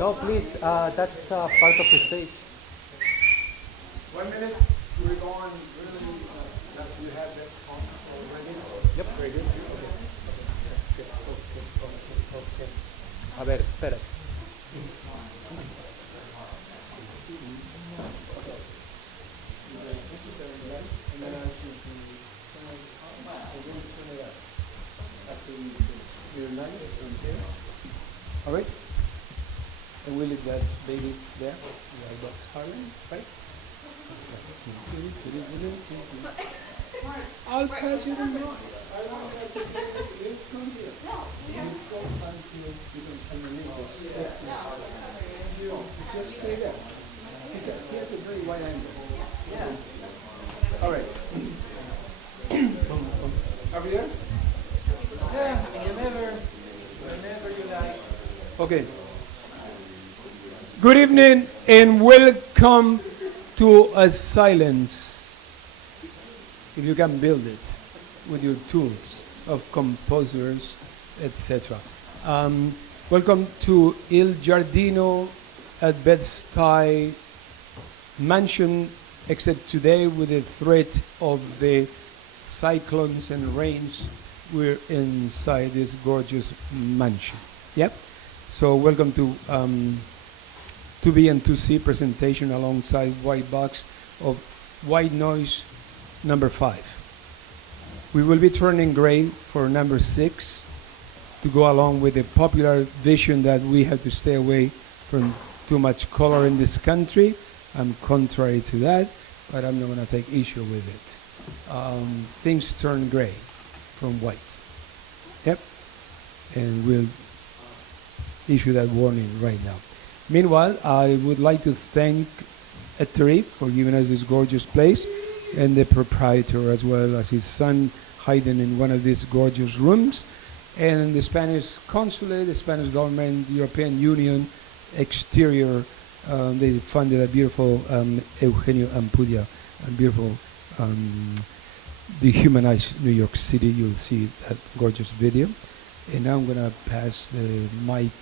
No, please, that's part of the stage. 1 minute, we're going really, you have that song already? Yep, very good. Okay. A ver, espera. All right. And we leave that baby there, the WhiteBox Harlan, right? I'll pass you the mic. Just stay there. He has a very wide angle. All right. Over here? Yeah, whenever you like. Okay. Good evening and welcome to a silence, if you can build it with your tools of composers, etc. Welcome to Il Giardino at BedStuy mansion, except today with the threat of the cyclones and rains, we're inside this gorgeous mansion. Yep. So welcome to 2B and 2C presentation alongside WhiteBox of White Noise number 5. We will be turning gray for number 6 to go along with the popular vision that we have to stay away from too much color in this country. I'm contrary to that, but I'm not going to take issue with it. Things turn gray from white. Yep. And we'll issue that warning right now. Meanwhile, I would like to thank Eteri for giving us this gorgeous place, and the proprietor as well as his son hiding in one of these gorgeous rooms, and the Spanish consulate, the Spanish government, the European Union, exterior. They funded a beautiful Eugenio Ampudia, a beautiful dehumanized New York City. You'll see that gorgeous video. And now I'm going to pass the mic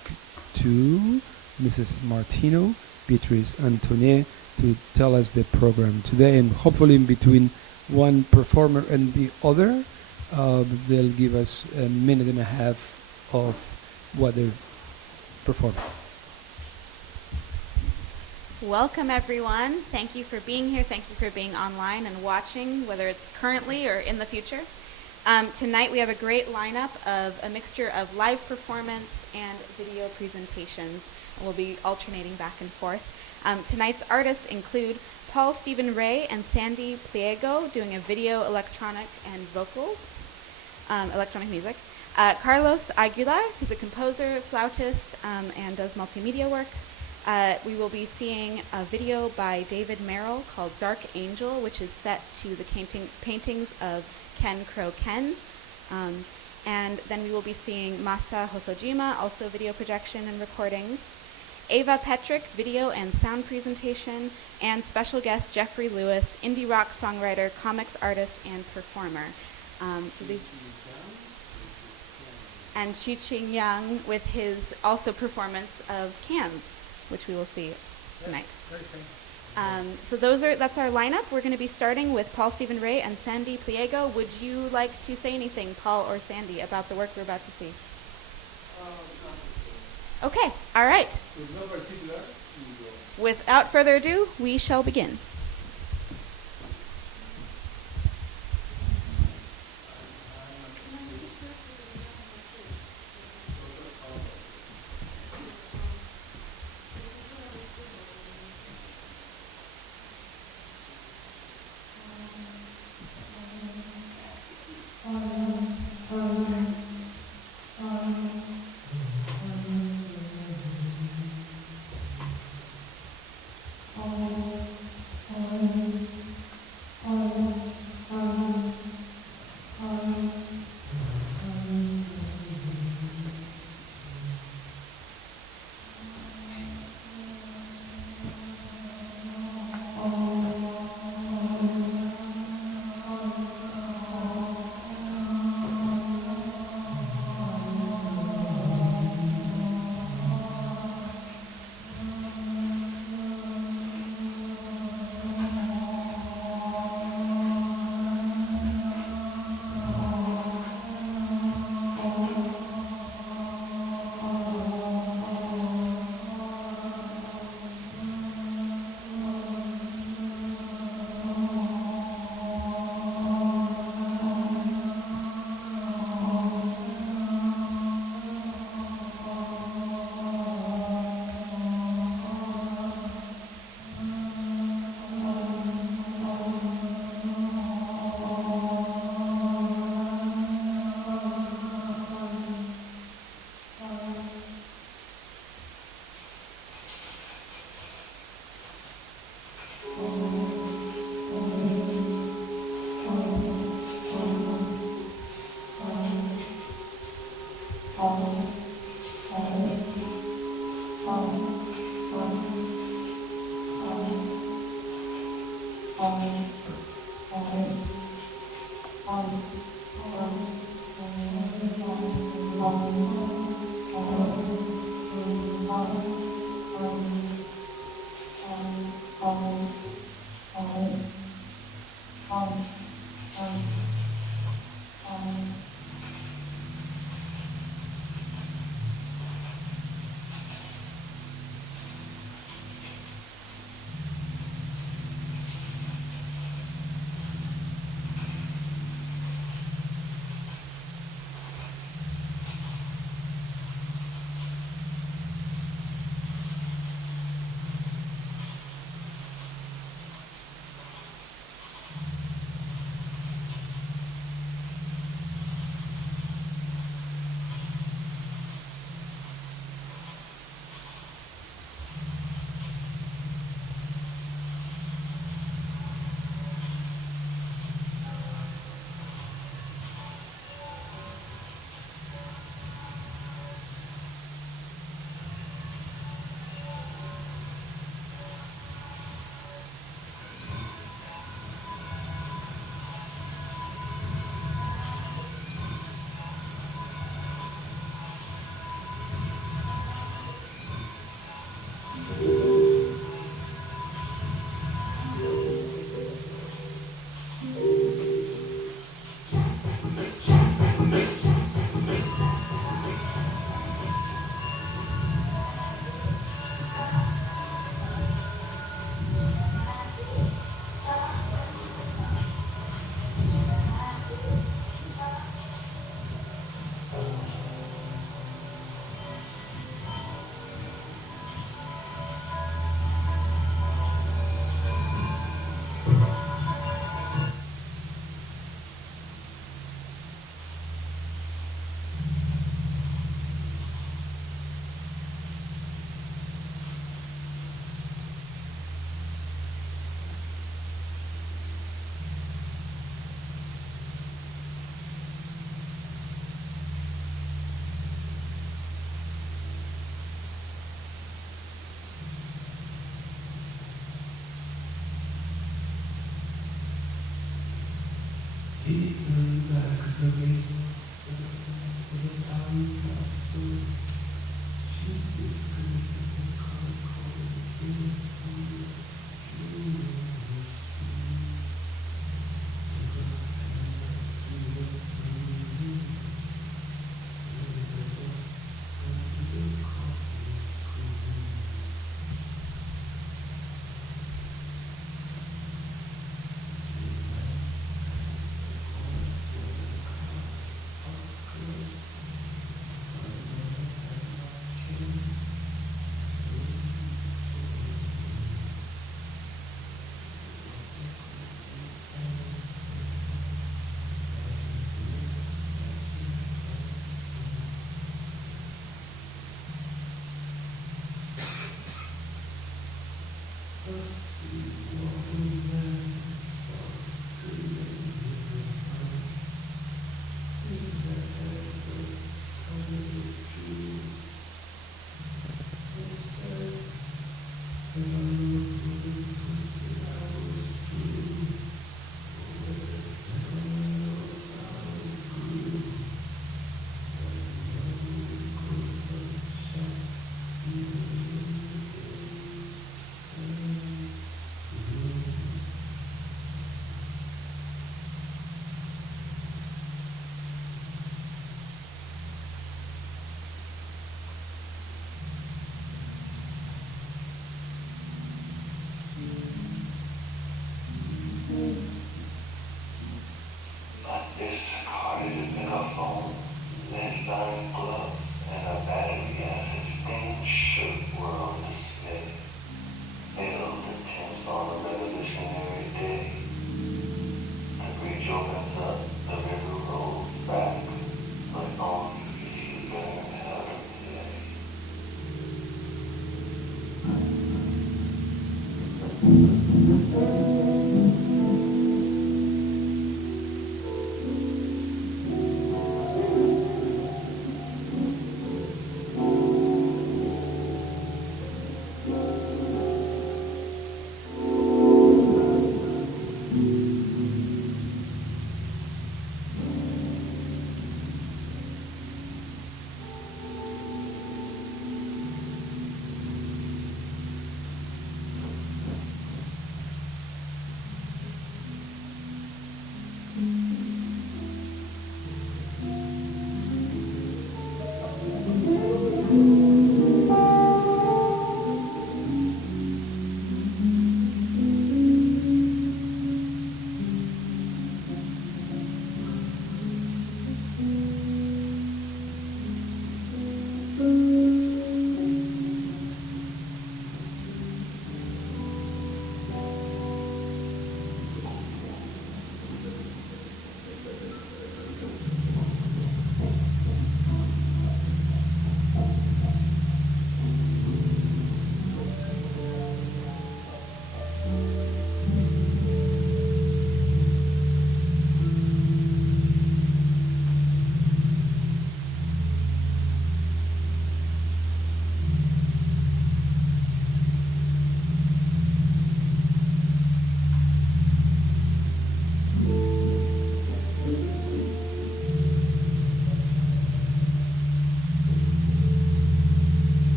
to Mrs. Martino, Beatrice Antonier, to tell us the program today, and hopefully in between one performer and the other, they'll give us a minute and a half of what they're performing. Welcome everyone. Thank you for being here. Thank you for being online and watching, whether it's currently or in the future. Tonight we have a great lineup of a mixture of live performance and video presentations. We'll be alternating back and forth. Tonight's artists include Paul Stephen Ray and Sandy Pliego doing a video, electronic, and vocals, electronic music. Carlos Aguilar, who's a composer, flautist, and does multimedia work. We will be seeing a video by David Merrill called Dark Angel, which is set to the paintings of Ken Crow Ken. And then we will be seeing Masa Hosojima, also video projection and recordings. Ava Petric, video and sound presentation, and special guest Jeffrey Lewis, indie rock songwriter, comics artist, and performer. And Chi Ching Yang with his also performance of Cans, which we will see tonight. So that's our lineup. We're going to be starting with Paul Stephen Ray and Sandy Pliego. Would you like to say anything, Paul or Sandy, about the work we're about to see? Okay, all right. Without further ado, we shall begin.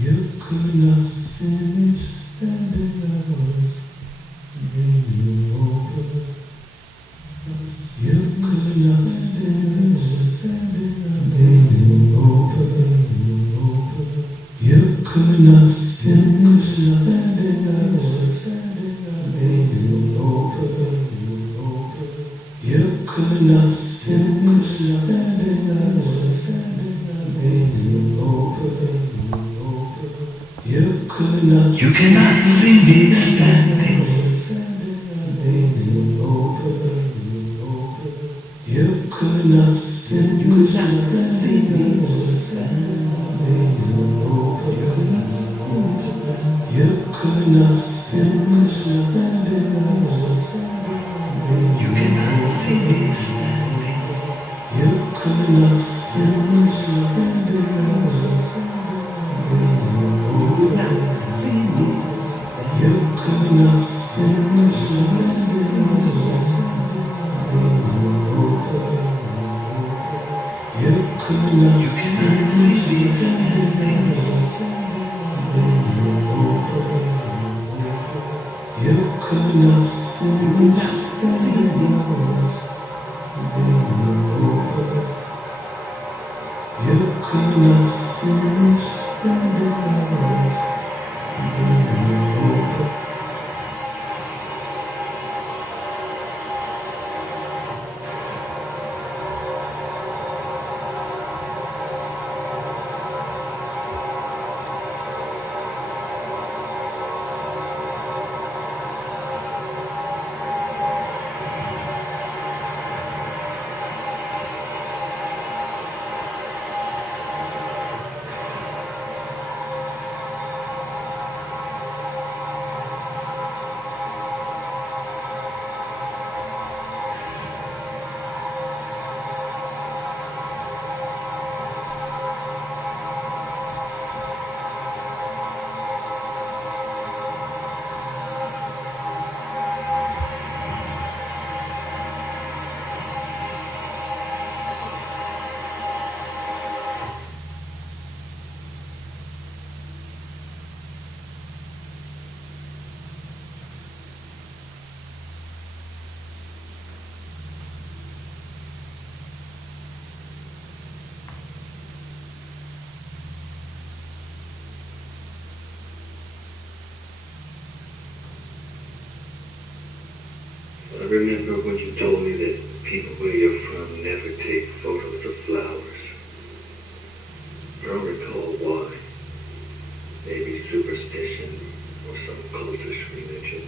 You could not finish standing hours, leaning over. You could not finish standing hours, leaning over. You could not finish standing hours, leaning over. You could not finish standing hours, leaning over. You could not. You cannot see me standing. Leaning over. You could not see me standing. Leaning over. You could not see me standing. You cannot see me standing. You could not see me standing. You could not finish You could not finish You could not finish You could not finish I remember when you told me that people where you're from never take photos of flowers. I don't recall why. Maybe superstition or some cultish religion.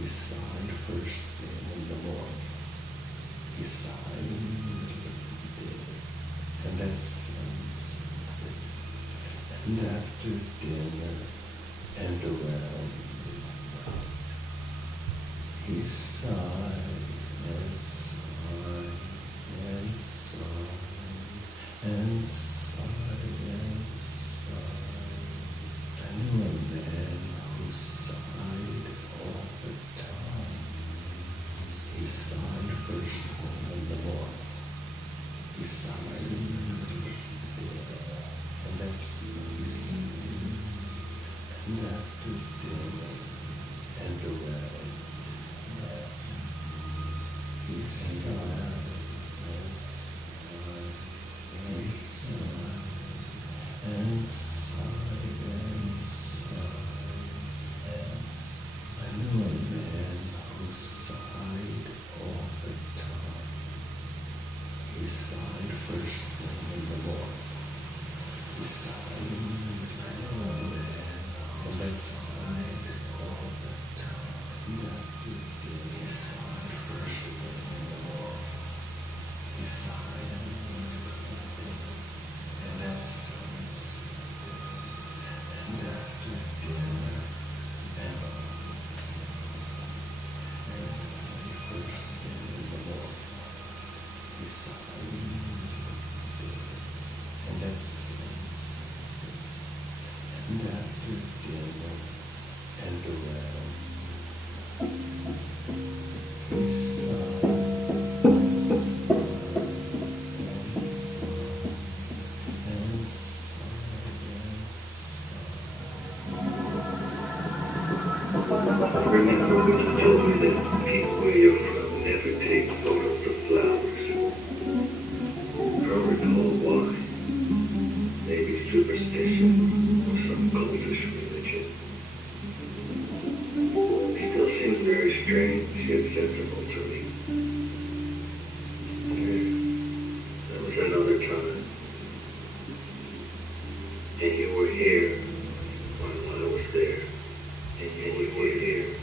He sighed first thing in the morning. He sighed and then and after dinner and around midnight. He sighed and sighed and sighed and sighed and sighed. I knew a man who sighed all the time. He sighed first thing in the morning. He sighed and that's and after dinner and around night. He sighed and sighed and sighed and sighed and sighed. I knew a man who sighed all the time. He sighed first thing in the morning. He sighed, I know a man who sighed all the time. He sighed first thing in the morning. He sighed and after dinner and first thing in the morning. He and after dinner and around, he sighed Remember when you told me that people where you're from never take photos of flowers? I don't recall why. Maybe superstition or some cultish religion. It still seems very strange yet sensible to me. That was another time. And you were here while I was there. And you were here.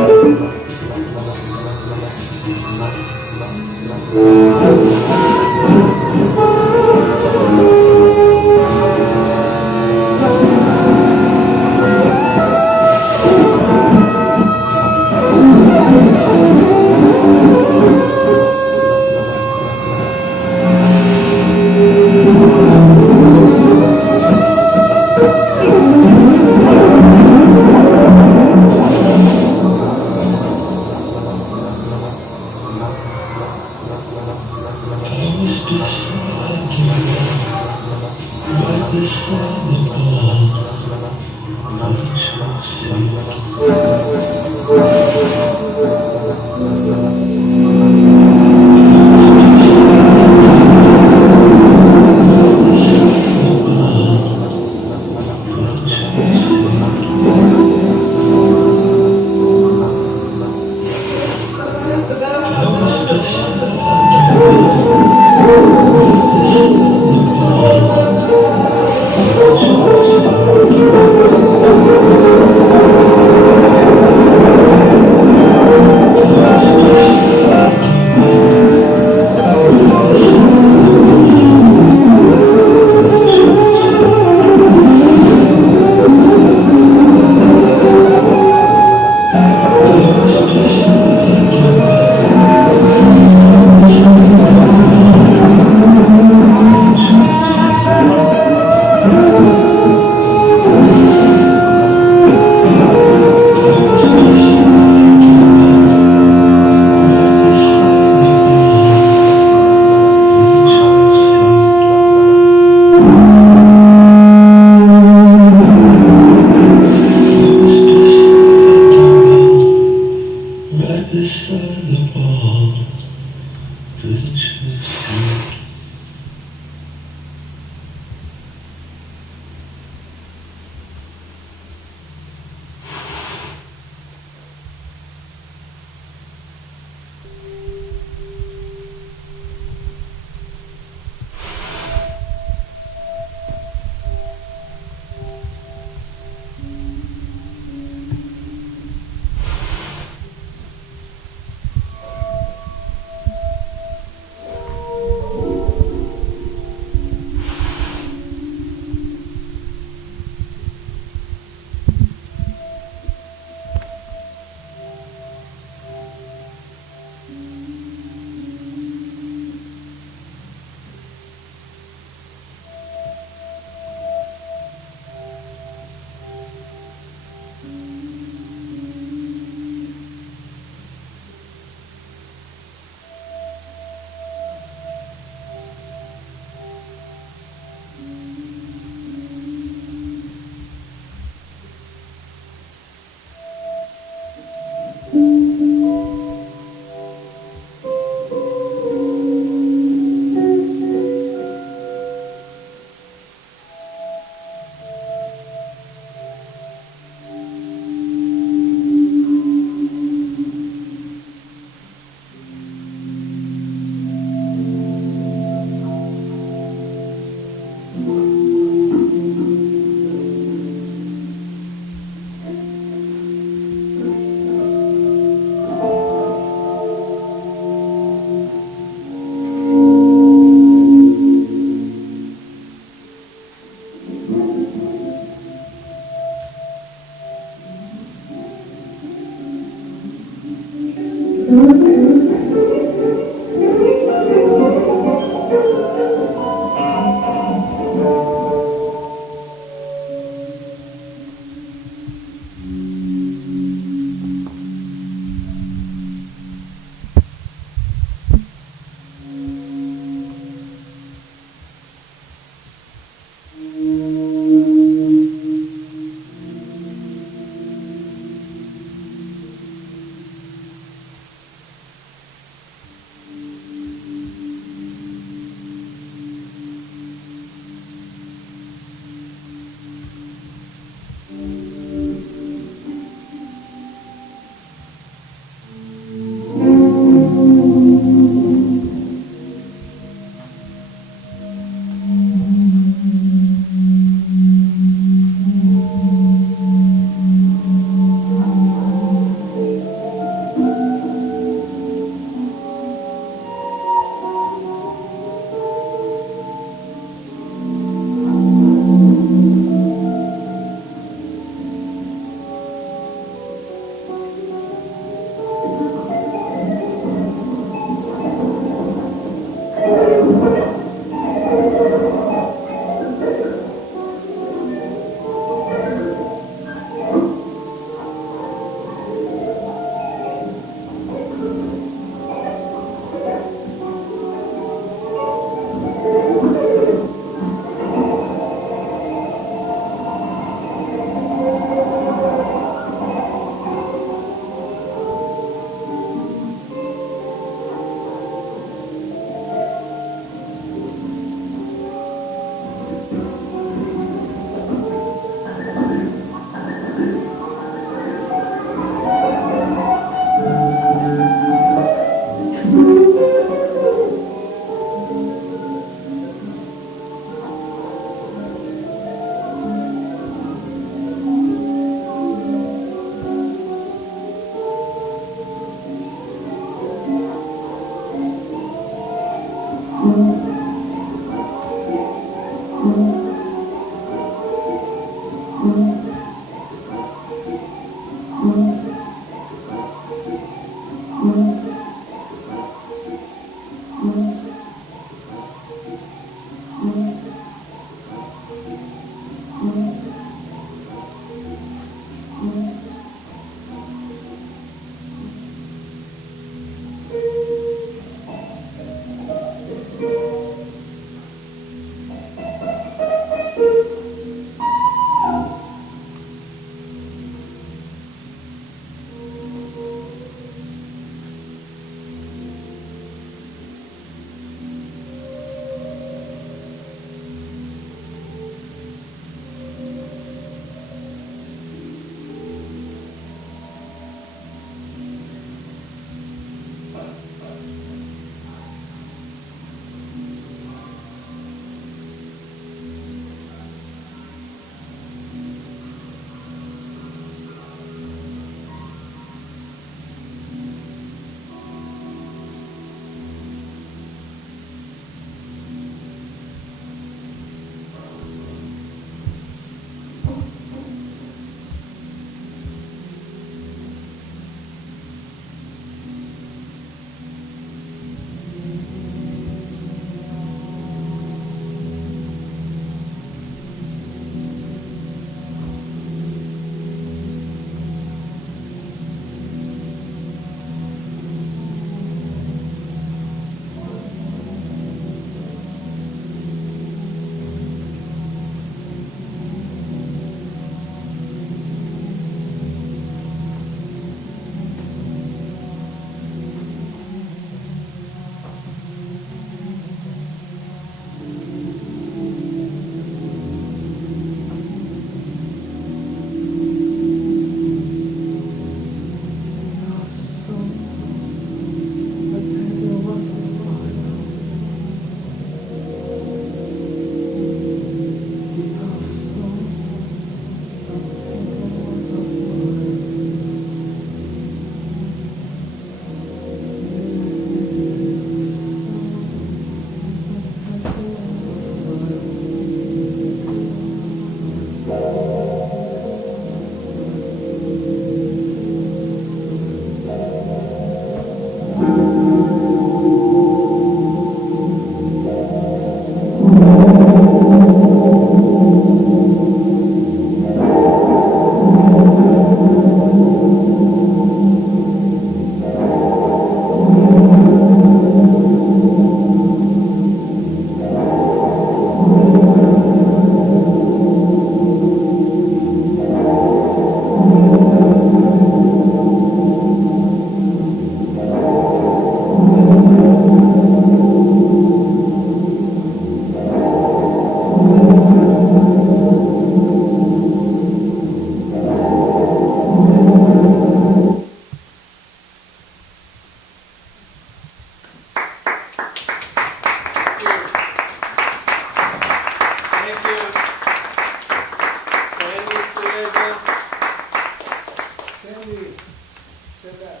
with that.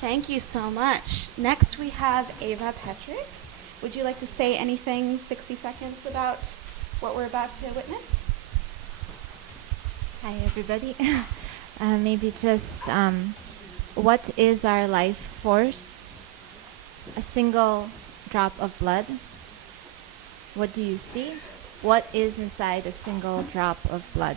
Thank you so much. Next we have Ava Petric. Would you like to say anything, 60 seconds, about what we're about to witness? Hi, everybody. Maybe just what is our life force? A single drop of blood. What do you see? What is inside a single drop of blood?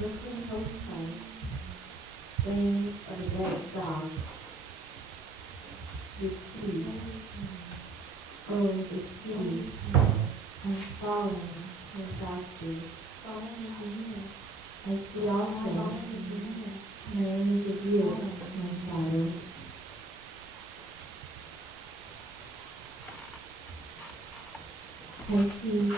Looking postcard, wings of a red dog. The sea, oh the sea, I'm falling without you. I see also many the view of my shadow. I see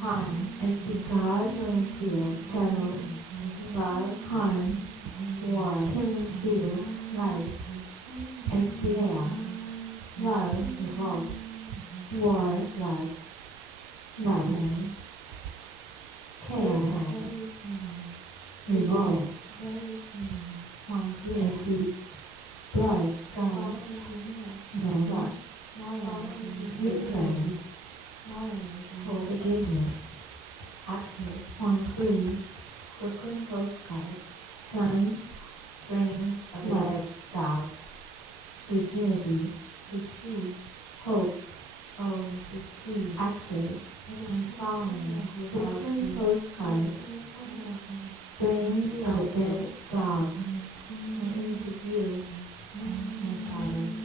harm, and see God when fear settles. Love, harm, war, killing feels life, and see air. Love, revolt, war, love, love, chaos, revolt, and see blood, guns, no lust, Bklyn, for forgiveness, active, on free, Brooklyn postcard, guns, brains, blood, God, rigidity, deceit, hope, deceit, active, and following, Brooklyn postcard, brains of dead God, and into view, and silence.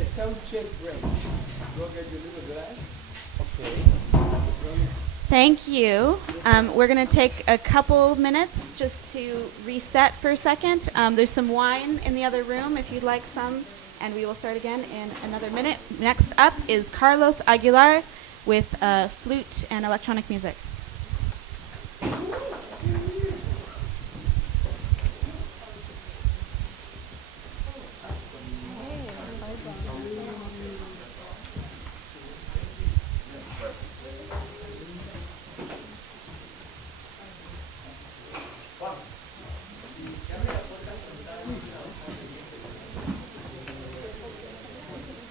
A sound check break. Go get your little glass. Okay. Thank you. We're going to take a couple minutes just to reset for a second. There's some wine in the other room if you'd like some, and we will start again in another minute. Next up is Carlos Aguilar with flute and electronic music.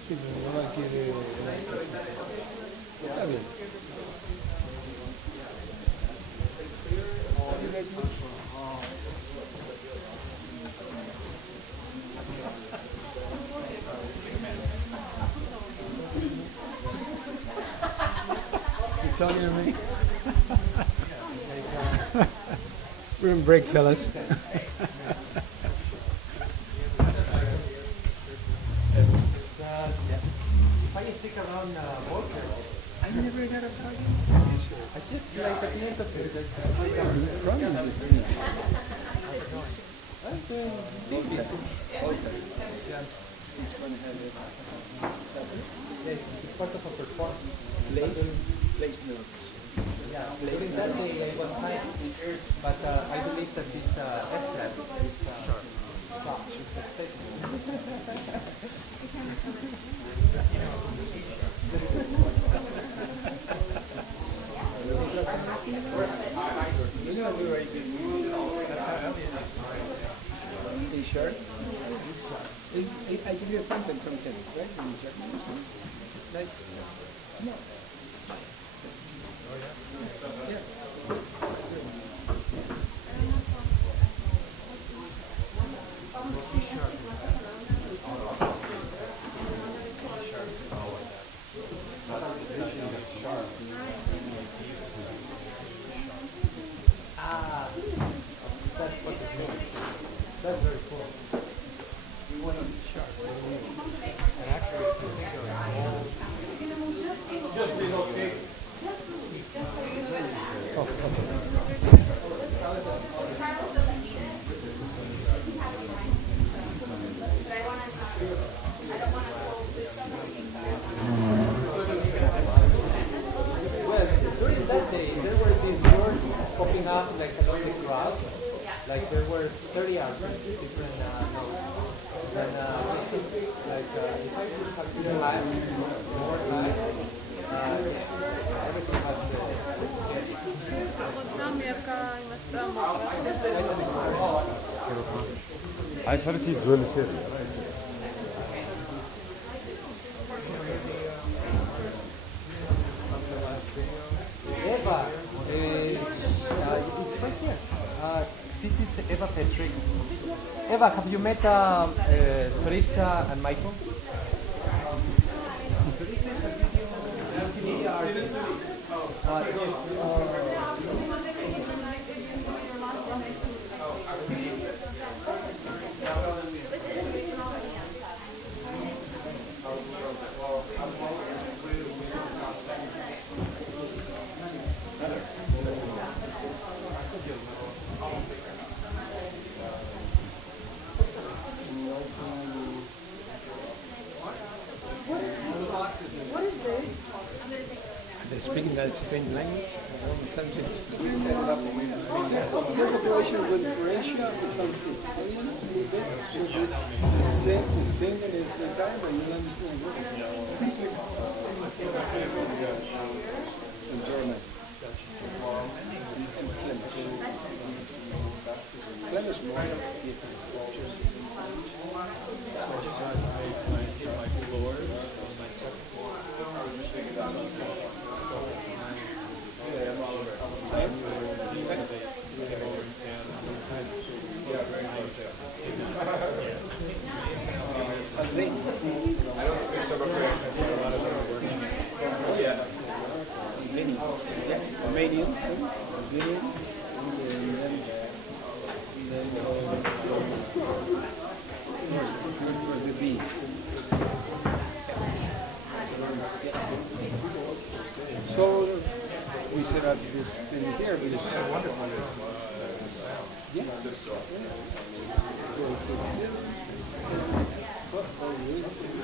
Sí, pero no la quiere. Está bien. You talking to me? We're in break, fellas. If I stick around Walker, I never got a party. I just like at the end of it. You promised it to me. I'm doing busy. Yes, it's part of a performance. Place notes. Yeah, during that day I was tight, but I believe that this F-flat is stop, it's a statement. T-shirt. I just get something from him, right? From Japan or something. Nice. No. Yeah. That's what it is. That's very cool. We want to be sharp. And actually, just relocate. Well, during that day, there were these words popping up like along the crowd. Like there were 30 albums, different notes. And like if I would have been live, more live, everything was Hai soliti due mestieri. Eva, it's right here. this is Eva Petric. Eva, have you met Soritza and Michael? Soritza is a multimedia artist. They're speaking that strange language. Something. It's a cooperation with Croatia. It sounds Italian a little bit. So the singing is Italian, but you'll understand what and German. And Flemish. Flemish more. Romanian, Bulgarian, and then was the B. So we set up this thing here because it's wonderful. Yeah.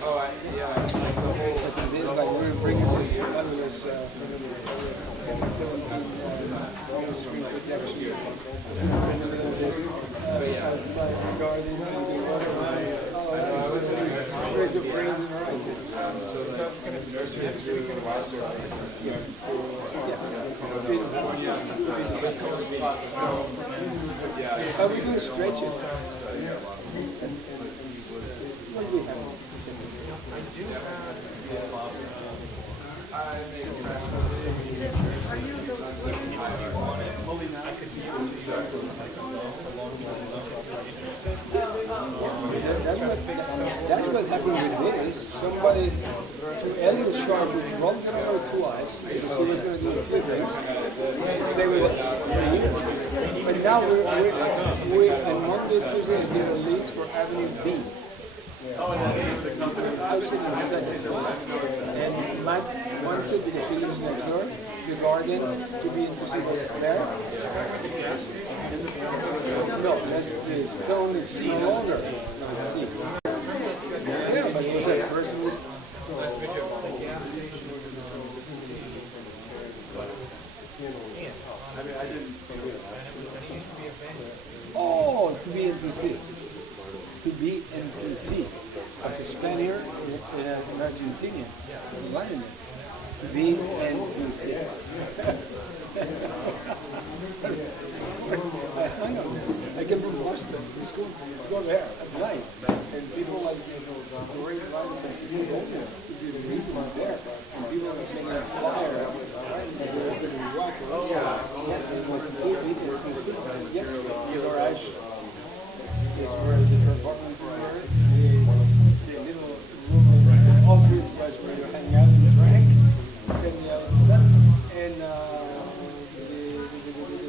Oh, yeah. It's like we're bringing this fabulous 17 screen projection. Outside the garden to the water. Raise your brains and rise it. How we do stretches? What do we have? That's what happened with this. Somebody, to Elliot Sharp, who wrote it over twice, because he was going to do a few things, stay with it for years. But now we're on Monday, Tuesday, and get a lease for Avenue B. And Matt wants it because she lives next door. The garden to be into see what's there. No, that's the stone is no longer the sea. Yeah, but was that person was oh, to be into sea. To be into sea. As a Spaniard and an Argentinian, London. To be and to see. I came from Boston. It's go there at night. And people like great Latin Francisco go there. You meet them there. And people are making a fire. And they're going to rock around. It was too big to see. Yeah, your ash is where the performance is. The little room in the office was where you hang out and drink. And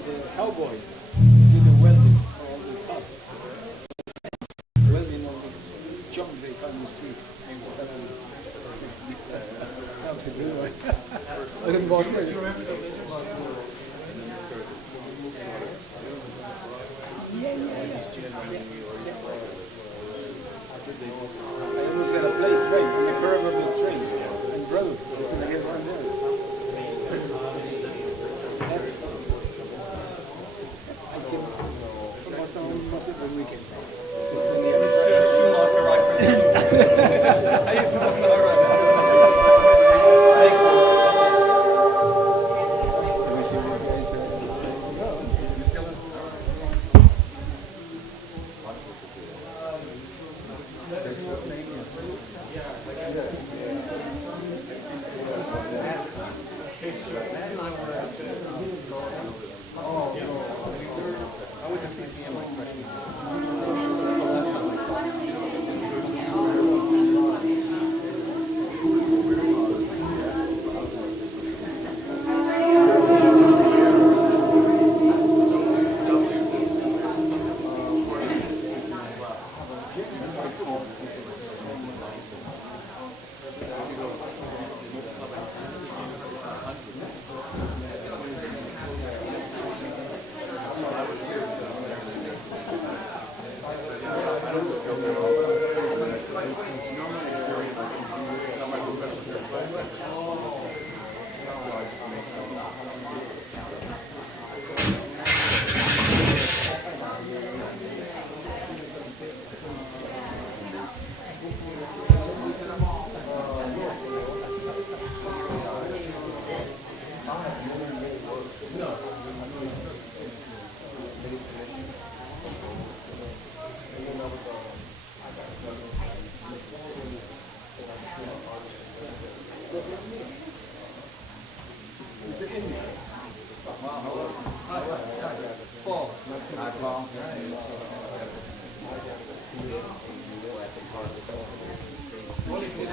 the cowboy did the welding for all the stuff. Welding all the junk they found in the streets. That was a good one. I didn't Boston. I was at a place, right, on the curve of the train. And road. It's going to get run there. I came almost every weekend. Just been there. I used to look right. I was a CCM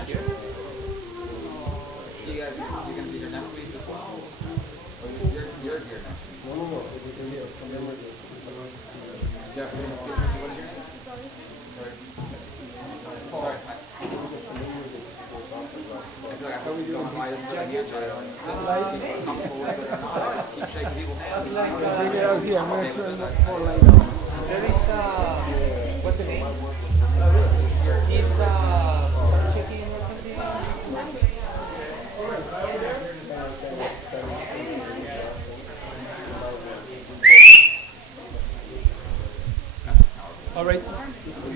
Bring it out here. I'm going to turn more light on. There is what's the name? Is some chicken or something? All right.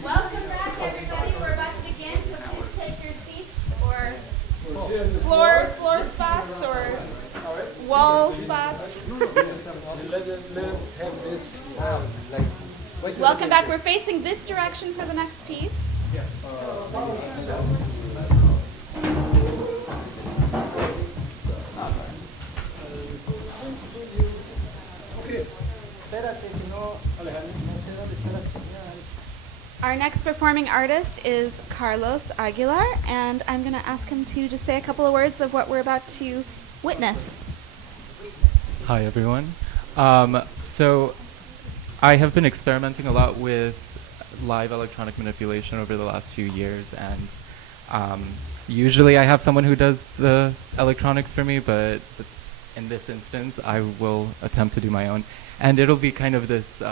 Welcome back, everybody. We're about to begin, so please take your seats or floor spots or wall spots. Let's have this. Welcome back. We're facing this direction for the next piece. Our next performing artist is Carlos Aguilar, and I'm going to ask him to just say a couple of words of what we're about to witness. Hi, everyone. So I have been experimenting a lot with live electronic manipulation over the last few years, and usually I have someone who does the electronics for me, but in this instance, I will attempt to do my own. And it'll be kind of this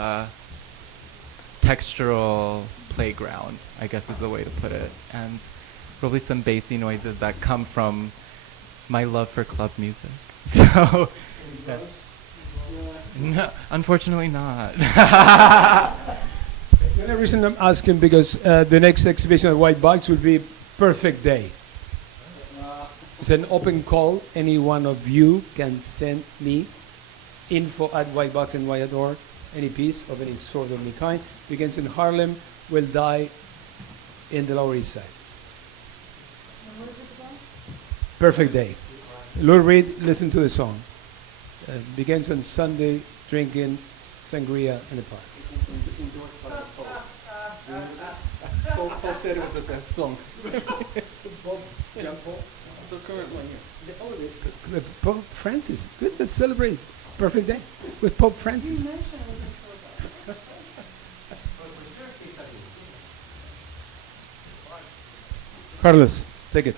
textural playground, I guess is the way to put it, and probably some bassy noises that come from my love for club music. So, no, unfortunately not. The only reason I'm asking because the next exhibition at WhiteBox will be Perfect Day. It's an open call. Any one of you can send me info@whitebox and org, any piece of any sort of any kind. Begins in Harlem, will die in the Lower East Side. Perfect Day. Lou Reed, listen to the song. Begins on Sunday, drinking sangria in the park. Pope said it was the best song. The current one here. Pope Francis. Good, let's celebrate Perfect Day with Pope Francis. Carlos, take it.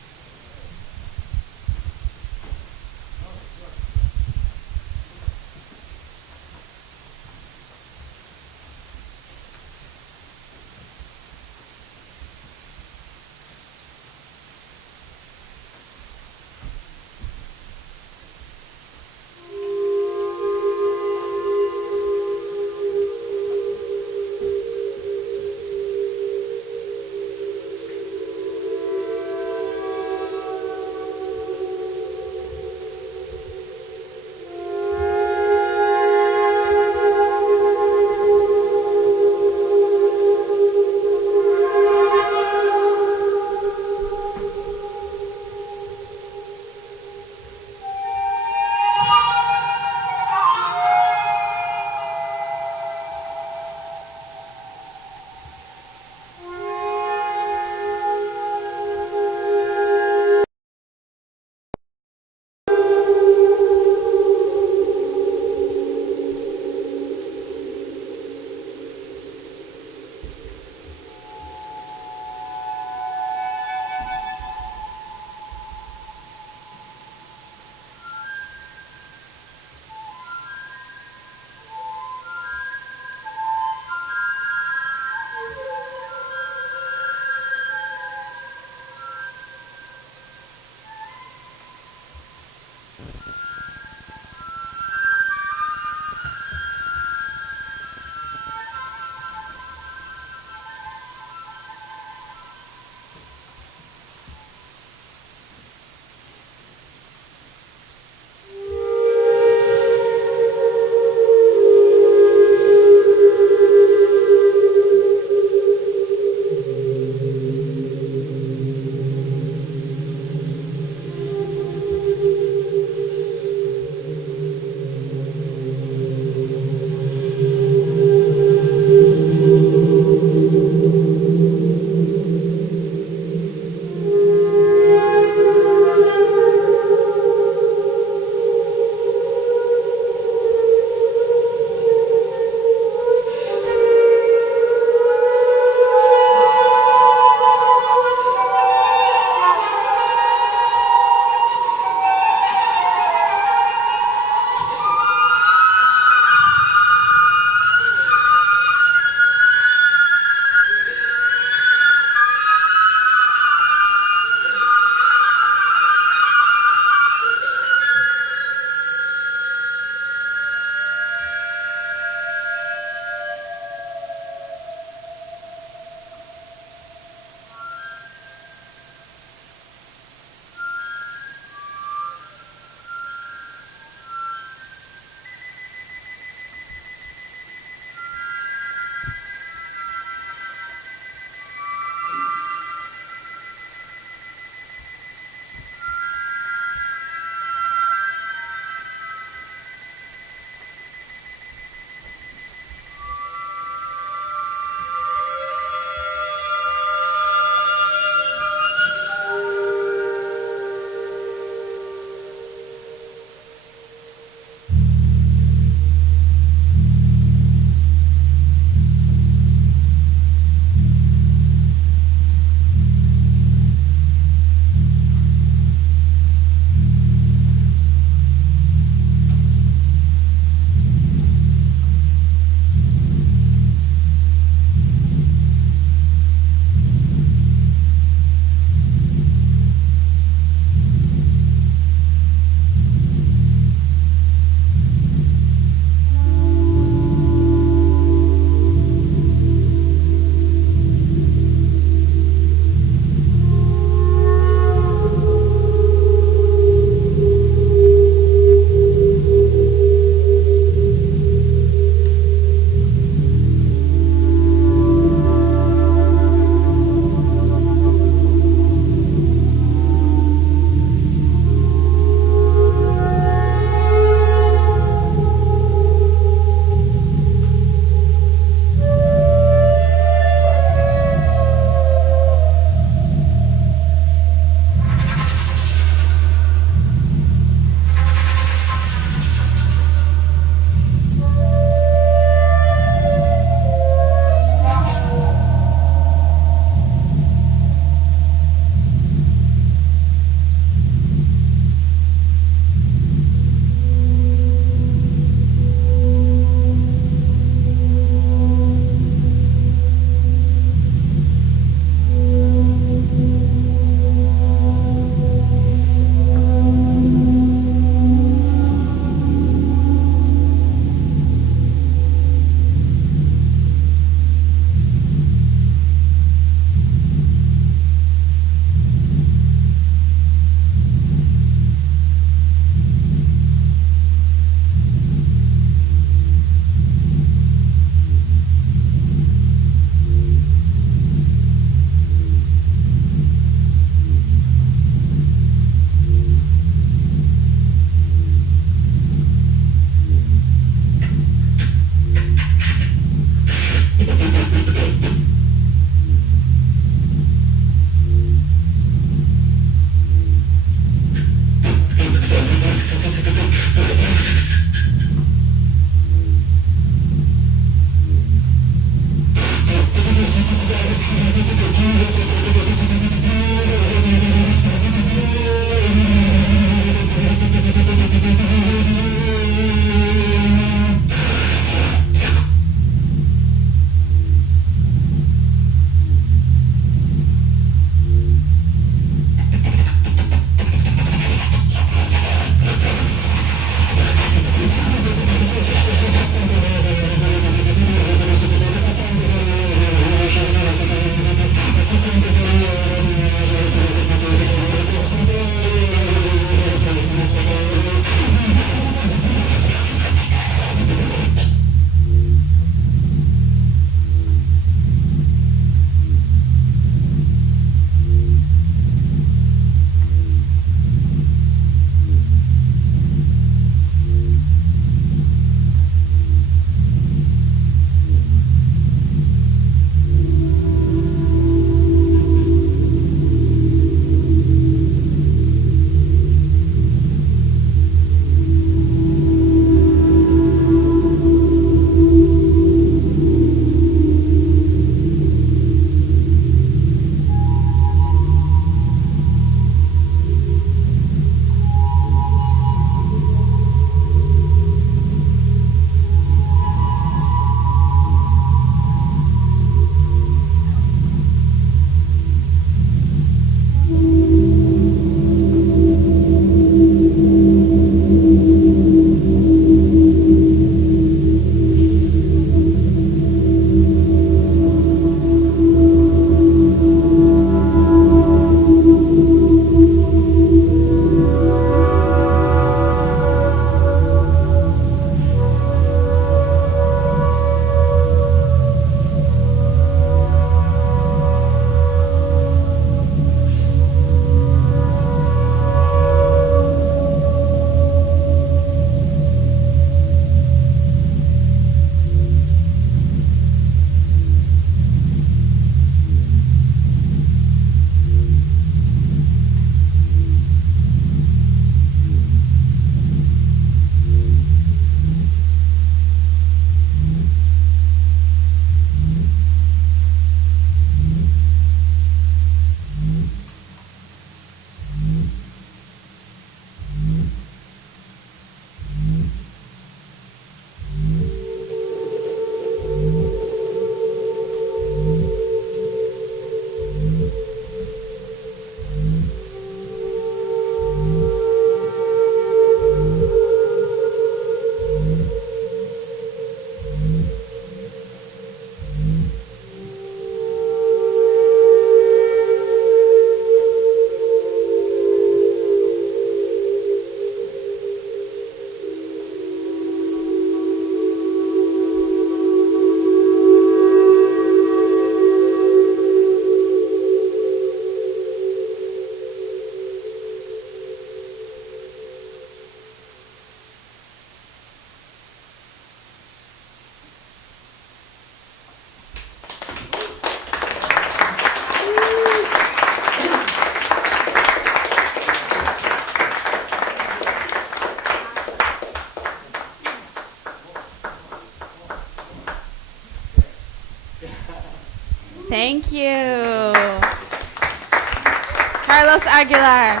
Carlos Aguilar.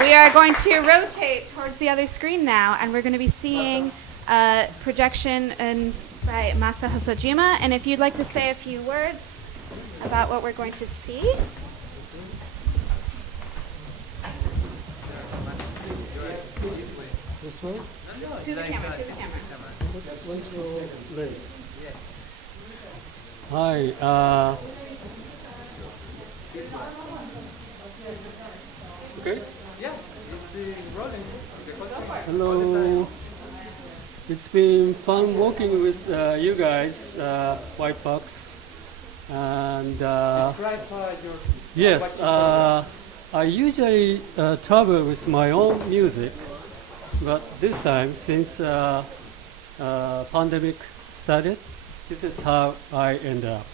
We are going to rotate towards the other screen now, and we're going to be seeing a projection by Masa Hosojima. And if you'd like to say a few words about what we're going to see. This way? To the camera, to the camera. What's your lens? Hi. Okay. Yeah, it's rolling. Hello. It's been fun working with you guys, WhiteBox. And Describe your yes, I usually travel with my own music, but this time, since pandemic started, this is how I end up.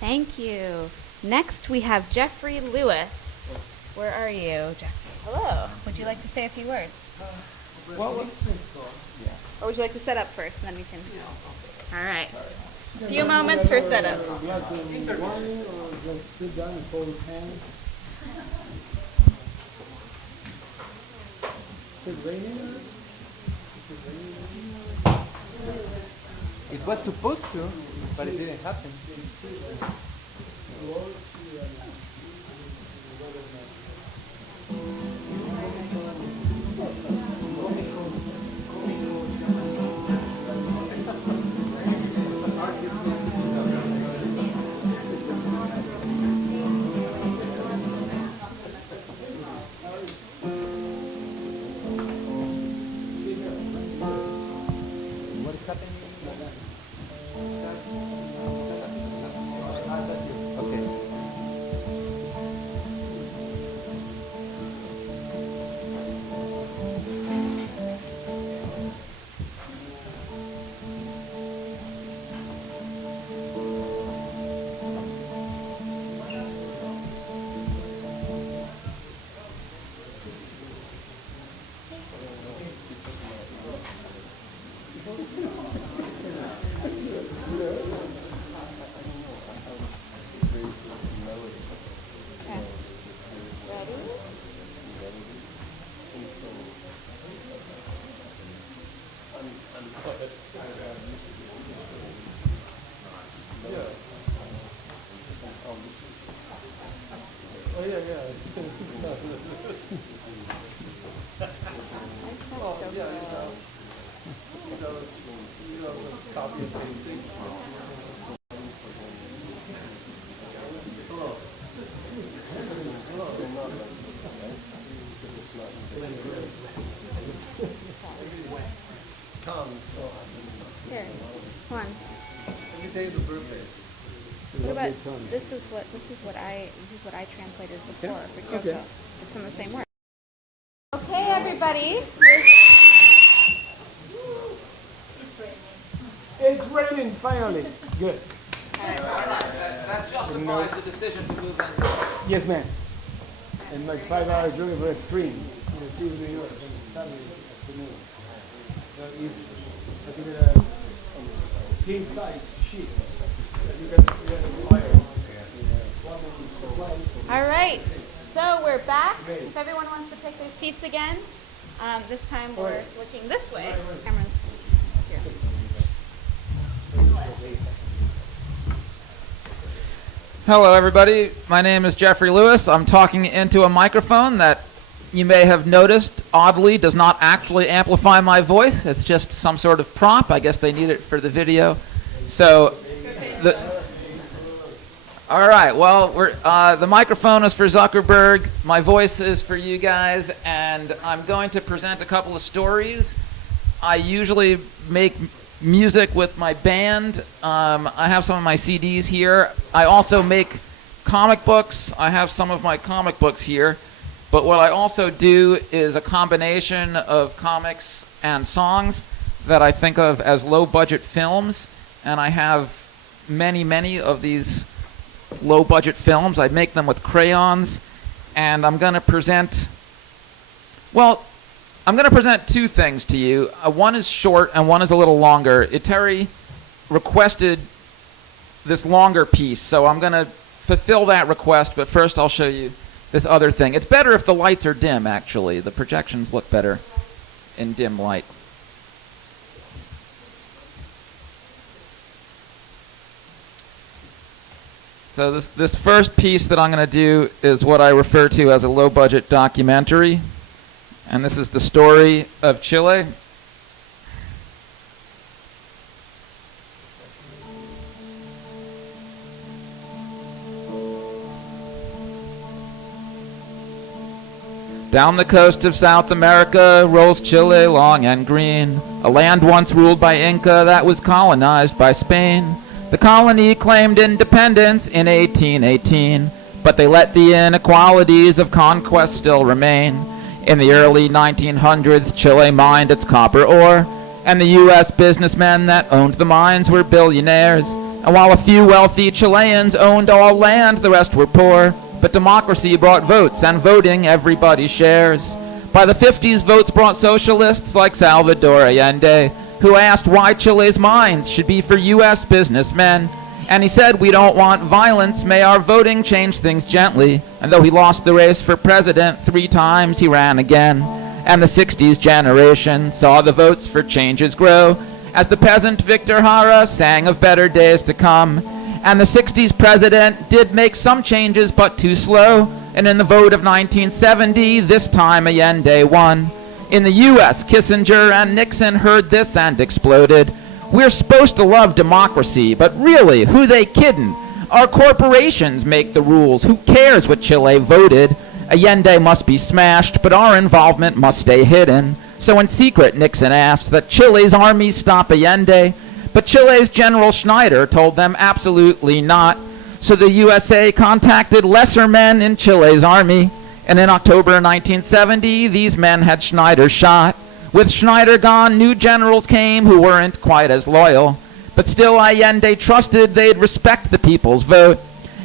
Thank you. Next, we have Jeffrey Lewis. Where are you, Jeffrey? Hello. Would you like to say a few words? What was to install? Yeah. Or would you like to set up first, and then we can... All right. A few moments for setup. Glass of wine or just sit down and fold hands? Is it raining? It was supposed to, but it didn't happen. What is happening? Okay. Here, Juan. Every day is a birthday. What about this is what I translated before for Kyoko. Okay. It's from the same word. Okay, everybody. It's raining finally. Good. That justifies the decision to move in. Yes, ma'am. And my 5-hour journey for a stream in the city of New York on Saturday afternoon. I think a king size sheet that you can fire. All right. So we're back. If everyone wants to take their seats again, this time we're looking this way. Camera's Hello, everybody. My name is Jeffrey Lewis. I'm talking into a microphone that you may have noticed, oddly, does not actually amplify my voice. It's just some sort of prop. I guess they need it for the video. So, all right. Well, the microphone is for Zuckerberg. My voice is for you guys, and I'm going to present a couple of stories. I usually make music with my band. I have some of my CDs here. I also make comic books. I have some of my comic books here. But what I also do is a combination of comics and songs that I think of as low-budget films. And I have many, many of these low-budget films. I make them with crayons. And I'm going to present, well, I'm going to present two things to you. One is short and one is a little longer. Eteri requested this longer piece, so I'm going to fulfill that request, but first I'll show you this other thing. It's better if the lights are dim, actually. The projections look better in dim light. So this first piece that I'm going to do is what I refer to as a low-budget documentary. And this is the story of Chile. Down the coast of South America rolls Chile long and green, a land once ruled by Inca that was colonized by Spain. The colony claimed independence in 1818, but they let the inequalities of conquest still remain. In the early 1900s, Chile mined its copper ore, and the U.S. businessmen that owned the mines were billionaires. And while a few wealthy Chileans owned all land, the rest were poor. But democracy brought votes, and voting everybody shares. By the 50s, votes brought socialists like Salvador Allende, who asked why Chile's mines should be for U.S. businessmen. And he said, we don't want violence, may our voting change things gently. And though he lost the race for president 3 times, he ran again. And the 60s generation saw the votes for changes grow, as the peasant Victor Jara sang of better days to come. And the 60s president did make some changes, but too slow. And in the vote of 1970, this time Allende won. In the U.S., Kissinger and Nixon heard this and exploded. We're supposed to love democracy, but really, who they kiddin'? Our corporations make the rules. Who cares what Chile voted? Allende must be smashed, but our involvement must stay hidden. So in secret, Nixon asked that Chile's army stop Allende, but Chile's General Schneider told them absolutely not. So the USA contacted lesser men in Chile's army, and in October 1970, these men had Schneider shot. With Schneider gone, new generals came who weren't quite as loyal. But still Allende trusted they'd respect the people's vote.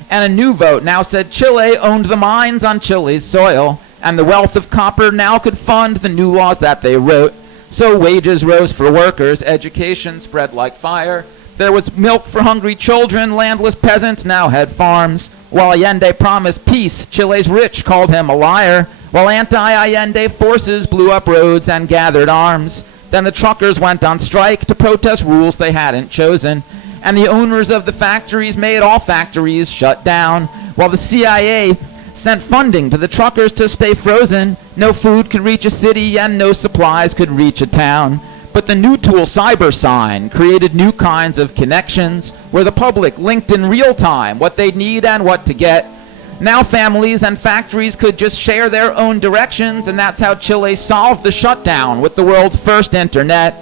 And a new vote now said Chile owned the mines on Chile's soil, and the wealth of copper now could fund the new laws that they wrote. So wages rose for workers, education spread like fire. There was milk for hungry children, landless peasants now had farms. While Allende promised peace, Chile's rich called him a liar. While anti-Allende forces blew up roads and gathered arms. Then the truckers went on strike to protest rules they hadn't chosen. And the owners of the factories made all factories shut down. While the CIA sent funding to the truckers to stay frozen. No food could reach a city and no supplies could reach a town. But the new tool CyberSign created new kinds of connections where the public linked in real time what they'd need and what to get. Now families and factories could just share their own directions, and that's how Chile solved the shutdown with the world's first internet.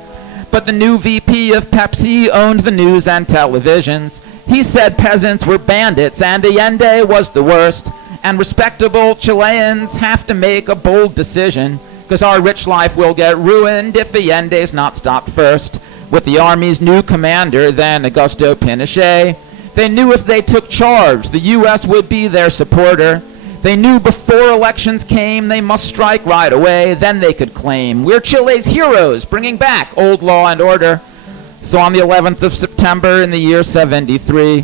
But the new VP of Pepsi owned the news and televisions. He said peasants were bandits and Allende was the worst. And respectable Chileans have to make a bold decision, because our rich life will get ruined if Allende's not stopped first. With the army's new commander, then Augusto Pinochet, they knew if they took charge, the U.S. would be their supporter. They knew before elections came, they must strike right away, then they could claim, we're Chile's heroes, bringing back old law and order. So on the 11th of September in the year 73,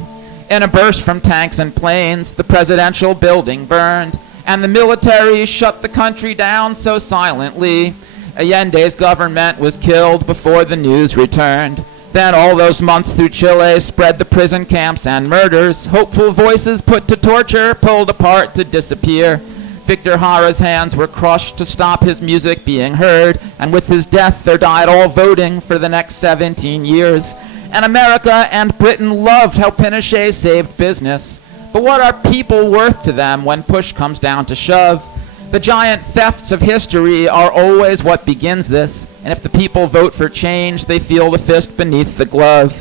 in a burst from tanks and planes, the presidential building burned, and the military shut the country down so silently. Allende's government was killed before the news returned. Then all those months through Chile spread the prison camps and murders. Hopeful voices put to torture, pulled apart to disappear. Victor Jara's hands were crushed to stop his music being heard, and with his death there died all voting for the next 17 years. And America and Britain loved how Pinochet saved business. But what are people worth to them when push comes down to shove? The giant thefts of history are always what begins this, and if the people vote for change, they feel the fist beneath the glove.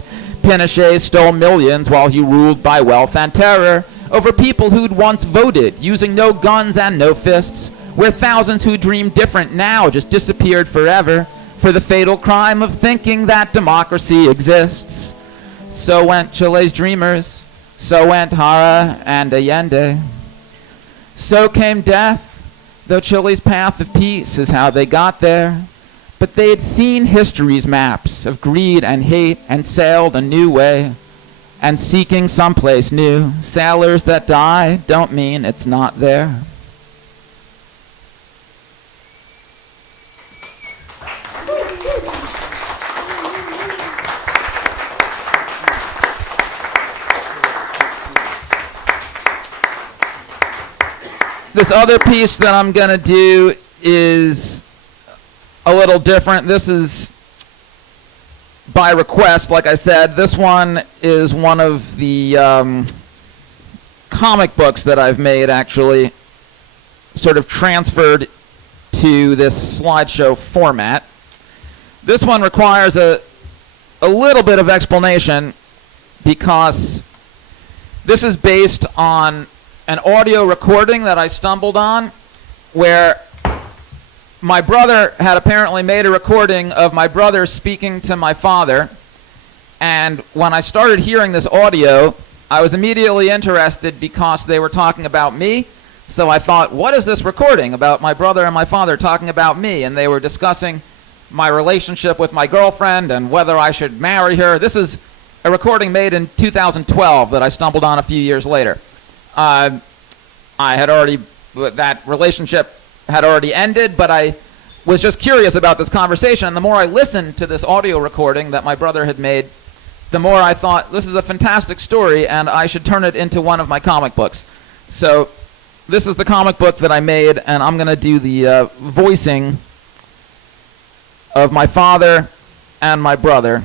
Pinochet stole millions while he ruled by wealth and terror over people who'd once voted, using no guns and no fists, where thousands who dream different now just disappeared forever for the fatal crime of thinking that democracy exists. So went Chile's dreamers, so went Jara and Allende. So came death, though Chile's path of peace is how they got there. But they'd seen history's maps of greed and hate and sailed a new way. And seeking someplace new, sailors that die don't mean it's not there. This other piece that I'm going to do is a little different. This is by request, like I said. This one is one of the comic books that I've made, actually, sort of transferred to this slideshow format. This one requires a little bit of explanation because this is based on an audio recording that I stumbled on where my brother had apparently made a recording of my brother speaking to my father. And when I started hearing this audio, I was immediately interested because they were talking about me. So I thought, what is this recording about my brother and my father talking about me? And they were discussing my relationship with my girlfriend and whether I should marry her. This is a recording made in 2012 that I stumbled on a few years later. That relationship had already ended, but I was just curious about this conversation. And the more I listened to this audio recording that my brother had made, the more I thought, this is a fantastic story, and I should turn it into one of my comic books. So this is the comic book that I made, and I'm going to do the voicing of my father and my brother.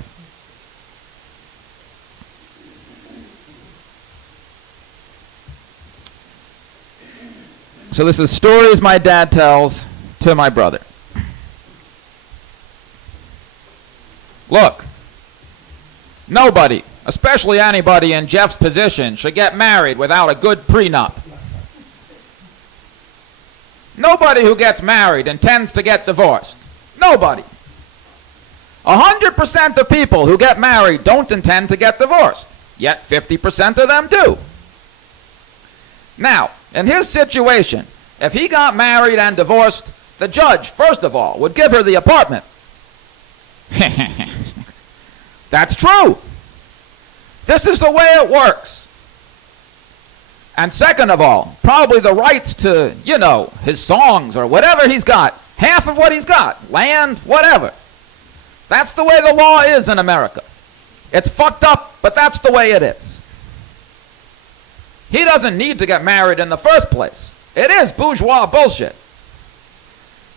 So this is stories my dad tells to my brother. Look, nobody, especially anybody in Jeff's position, should get married without a good prenup. Nobody who gets married intends to get divorced. Nobody. 100% of people who get married don't intend to get divorced, yet 50% of them do. Now, in his situation, if he got married and divorced, the judge, first of all, would give her the apartment. That's true. This is the way it works. And second of all, probably the rights to, his songs or whatever he's got, half of what he's got, land, whatever. That's the way the law is in America. It's fucked up, but that's the way it is. He doesn't need to get married in the first place. It is bourgeois bullshit.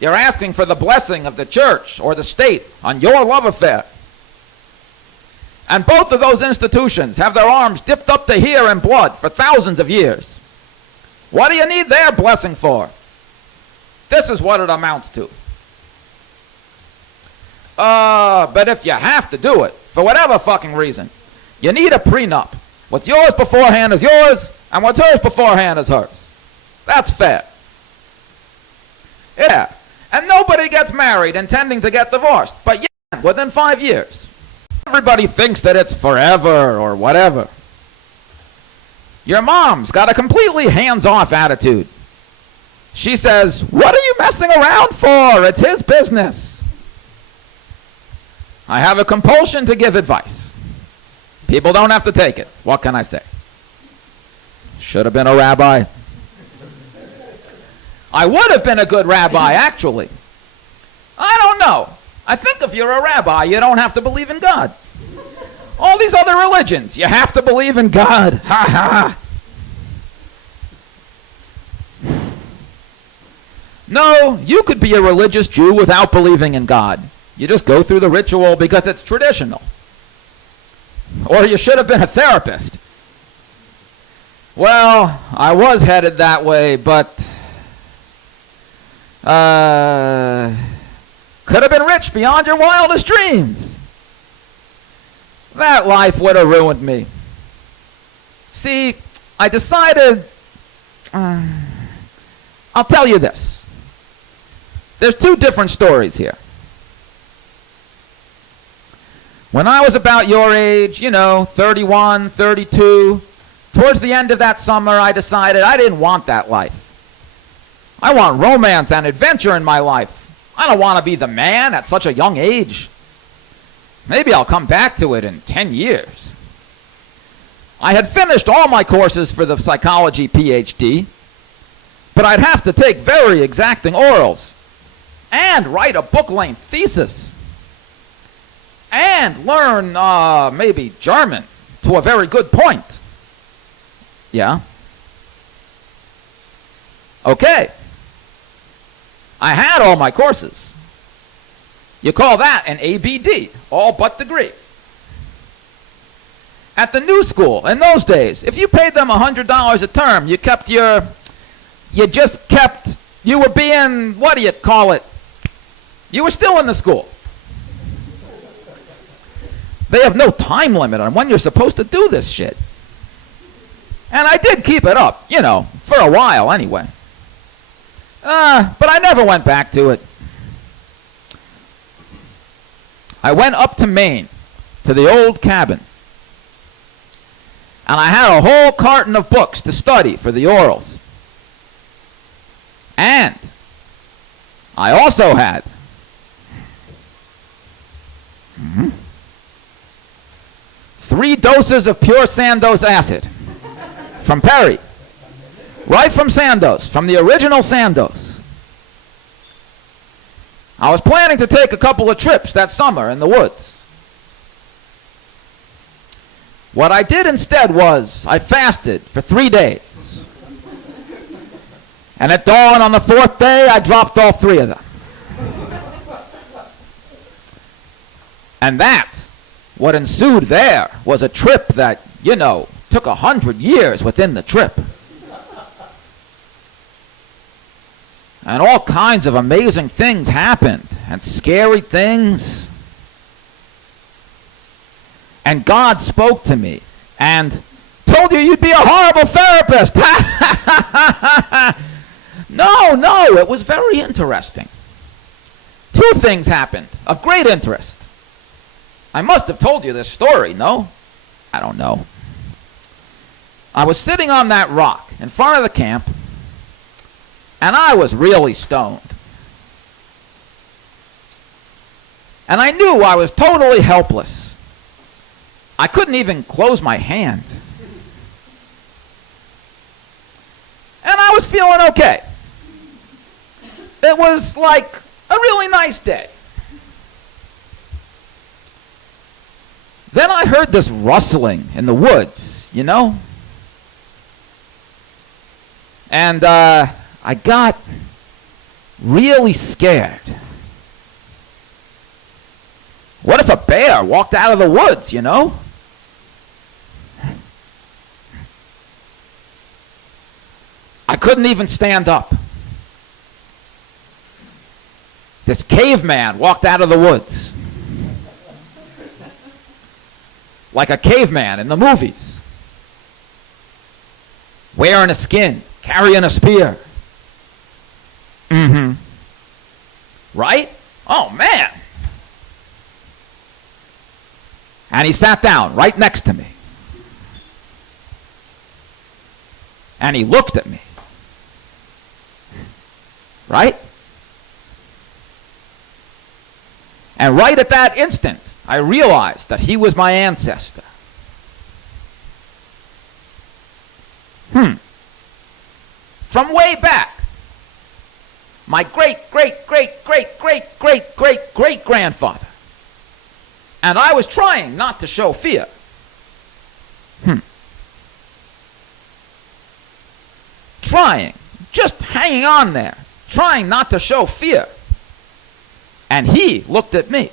You're asking for the blessing of the church or the state on your love affair. And both of those institutions have their arms dipped up to here in blood for thousands of years. What do you need their blessing for? This is what it amounts to. But if you have to do it, for whatever fucking reason, you need a prenup. What's yours beforehand is yours, and what's hers beforehand is hers. That's fair. Yeah. And nobody gets married intending to get divorced, but yeah, within 5 years. Everybody thinks that it's forever or whatever. Your mom's got a completely hands-off attitude. She says, what are you messing around for? It's his business. I have a compulsion to give advice. People don't have to take it. What can I say? Should have been a rabbi. I would have been a good rabbi, actually. I don't know. I think if you're a rabbi, you don't have to believe in God. all these other religions. You have to believe in God. Ha ha. No, you could be a religious Jew without believing in God. You just go through the ritual because it's traditional. Or you should have been a therapist. Well, I was headed that way, but could have been rich beyond your wildest dreams. That life would have ruined me. See, I decided, I'll tell you this. There's two different stories here. When I was about your age, 31, 32, towards the end of that summer, I decided I didn't want that life. I want romance and adventure in my life. I don't want to be the man at such a young age. Maybe I'll come back to it in 10 years. I had finished all my courses for the psychology PhD, but I'd have to take very exacting orals and write a book-length thesis and learn maybe German to a very good point. Yeah? Okay. I had all my courses. You call that an ABD, all but degree. At the new school, in those days, if you paid them $100 a term, you were being, what do you call it? You were still in the school. They have no time limit on when you're supposed to do this shit. And I did keep it up, for a while anyway. But I never went back to it. I went up to Maine, to the old cabin. And I had a whole carton of books to study for the orals. And I also had 3 doses of pure Sandoz acid from Perry. Right from Sandoz, from the original Sandoz. I was planning to take a couple of trips that summer in the woods. What I did instead was I fasted for 3 days. And at dawn on the 4th day, I dropped all 3 of them. And what ensued there was a trip that, took 100 years within the trip. And all kinds of amazing things happened, and scary things. And God spoke to me and told you you'd be a horrible therapist. No, it was very interesting. 2 things happened of great interest. I must have told you this story, no? I don't know. I was sitting on that rock in front of the camp, and I was really stoned. And I knew I was totally helpless. I couldn't even close my hand. And I was feeling okay. It was like a really nice day. Then I heard this rustling in the woods, And I got really scared. What if a bear walked out of the woods, I couldn't even stand up. This caveman walked out of the woods. Like a caveman in the movies. Wearing a skin, carrying a spear. Right? Oh, man. And he sat down right next to me. And he looked at me. Right? And right at that instant, I realized that he was my ancestor. From way back, my great-great-great-great-great-great-great-great-grandfather. And I was trying not to show fear. Trying, just hanging on there, trying not to show fear. And he looked at me.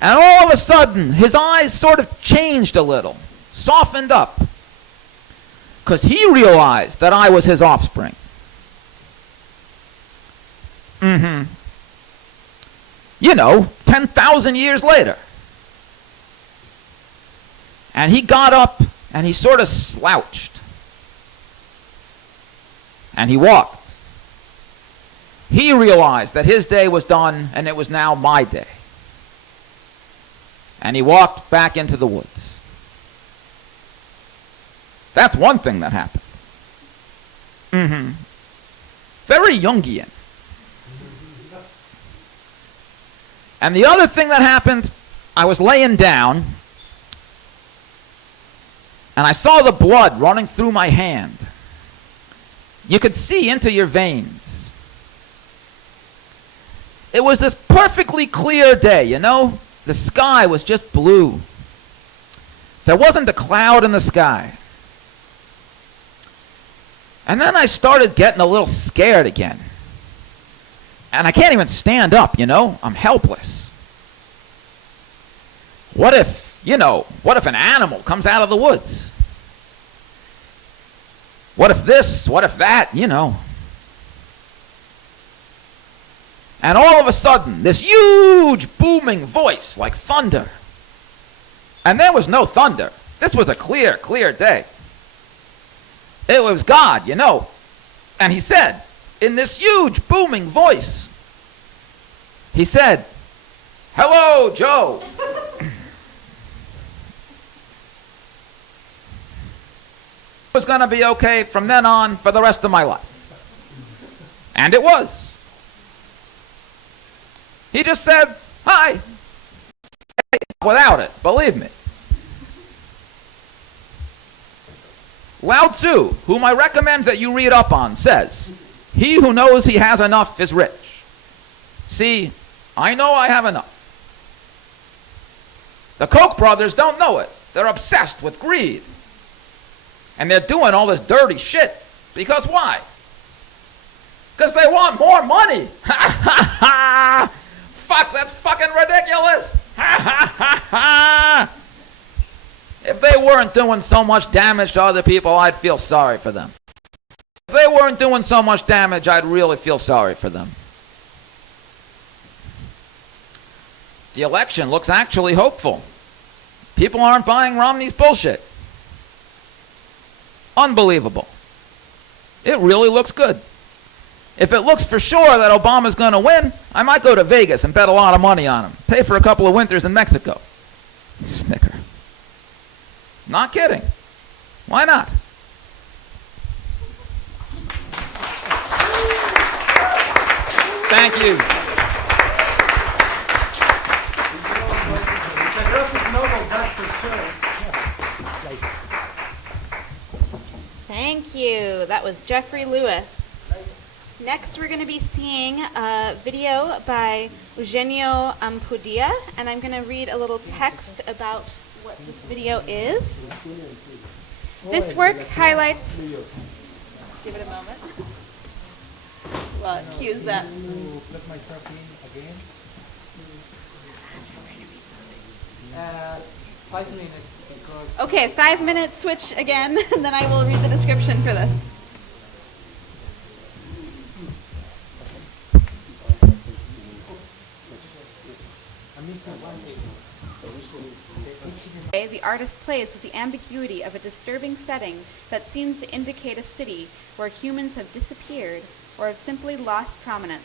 And all of a sudden, his eyes sort of changed a little, softened up, because he realized that I was his offspring. You know, 10,000 years later. And he got up and he sort of slouched. And he walked. He realized that his day was done and it was now my day. And he walked back into the woods. That's one thing that happened. Very Jungian. And the other thing that happened, I was laying down, and I saw the blood running through my hand. You could see into your veins. It was this perfectly clear day, you know? The sky was just blue. There wasn't a cloud in the sky. And then I started getting a little scared again. And I can't even stand up, you know? I'm helpless. What if, what if an animal comes out of the woods? What if this, what if that, And all of a sudden, this huge booming voice like thunder. And there was no thunder. This was a clear, clear day. It was God, And he said, in this huge booming voice, he said, "Hello, Joe." It was going to be okay from then on for the rest of my life. And it was. He just said, "Hi." Without it, believe me. Lao Tzu, whom I recommend that you read up on, says, "He who knows he has enough is rich." See, I know I have enough. The Koch brothers don't know it. They're obsessed with greed. And they're doing all this dirty shit. Because why? Because they want more money. Ha ha ha! Fuck, that's fucking ridiculous. Ha ha ha ha! If they weren't doing so much damage to other people, I'd feel sorry for them. If they weren't doing so much damage, I'd really feel sorry for them. The election looks actually hopeful. People aren't buying Romney's bullshit. Unbelievable. It really looks good. If it looks for sure that Obama's going to win, I might go to Vegas and bet a lot of money on him. Pay for a couple of winters in Mexico. Snicker. Not kidding. Why not? Thank you. Thank you. That was Jeffrey Lewis. Next, we're going to be seeing a video by Eugenio Ampudia, and I'm going to read a little text about what this video is. This work highlights... Give it a moment. Well, it cues that. Plug myself in again. 5 minutes because... Okay, 5 minutes, switch again, and then I will read the description for this. The artist plays with the ambiguity of a disturbing setting that seems to indicate a city where humans have disappeared or have simply lost prominence.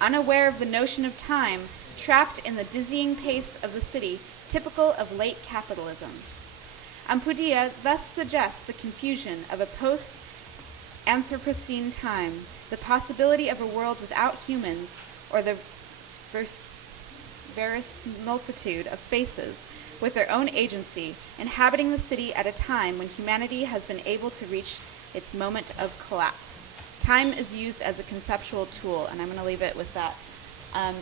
Unaware of the notion of time, trapped in the dizzying pace of the city, typical of late capitalism. Ampudia thus suggests the confusion of a post-Anthropocene time, the possibility of a world without humans, or the verisimilitude of spaces with their own agency, inhabiting the city at a time when humanity has been able to reach its moment of collapse. Time is used as a conceptual tool, and I'm going to leave it with that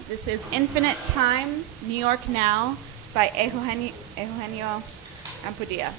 This is Infinite Time, New York Now by Eugenio Ampudia.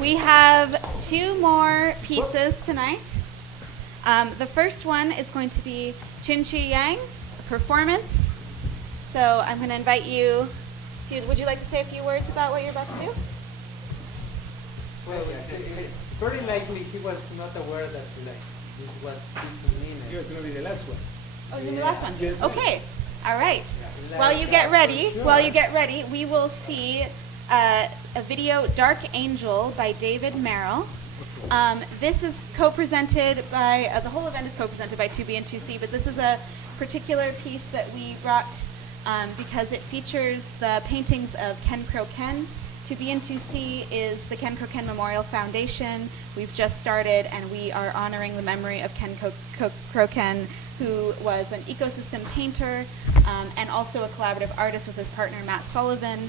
We have two more pieces tonight. The first one is going to be Chin Chi Yang, a performance. So I'm going to invite you. Would you like to say a few words about what you're about to do? Well, very likely he was not aware that this was this minute. It's going to be the last one. Oh, the last one. Yes, Okay. All right. Yeah. While you get ready, we will see a video, Dark Angel by David Merrill. This is co-presented by, the whole event is co-presented by 2B and 2C, but this is a particular piece that we brought because it features the paintings of Ken Crow-Ken. 2B and 2C is the Ken Crow-Ken Memorial Foundation. We've just started, and we are honoring the memory of Ken Crow-Ken, who was an ecosystem painter and also a collaborative artist with his partner Matt Sullivan.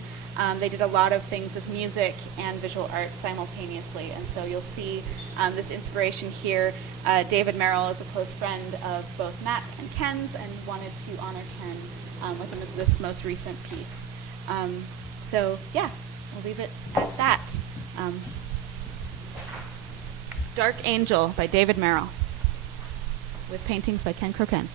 They did a lot of things with music and visual art simultaneously, and so you'll see this inspiration here. David Merrill is a close friend of both Matt and Ken's and wanted to honor Ken with this most recent piece. So yeah, we'll leave it at that. Dark Angel by David Merrill, with paintings by Ken Croken.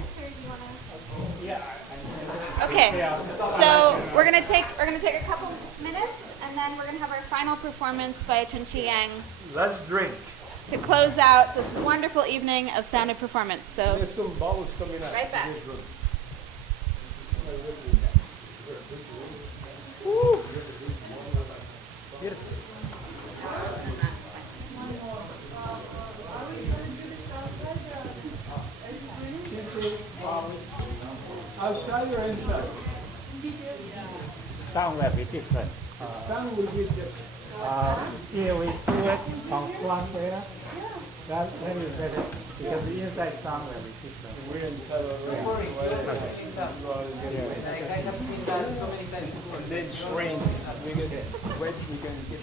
minutes, or do you want to? Okay, so we're gonna take a couple minutes, and then we're gonna have our final performance by Chenchi Yang. Let's drink. To close out this wonderful evening of sounded performance. So There's some bubbles coming out. right back. Woo. Outside or inside? Sound will be different. Sound will be different. Here we do it on front there. That's very better because the inside sound will be different. We're inside already. I have seen that so many times before. And then shrink. We get wet, we can get.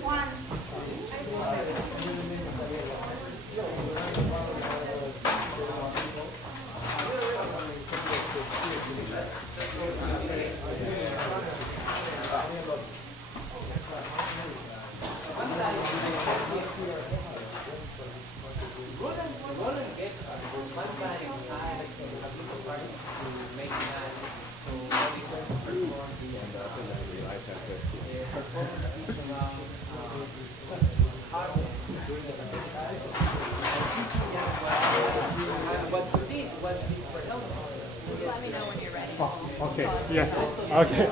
Juan. Let me know when you're ready. Okay, yeah, okay.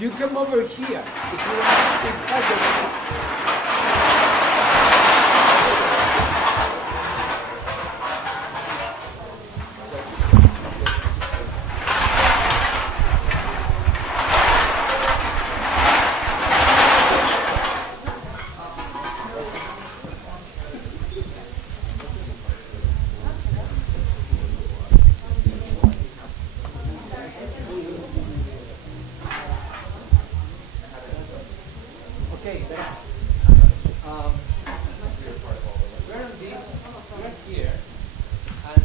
You come over here. If you want to take Okay, thanks. We're on this, we're here, and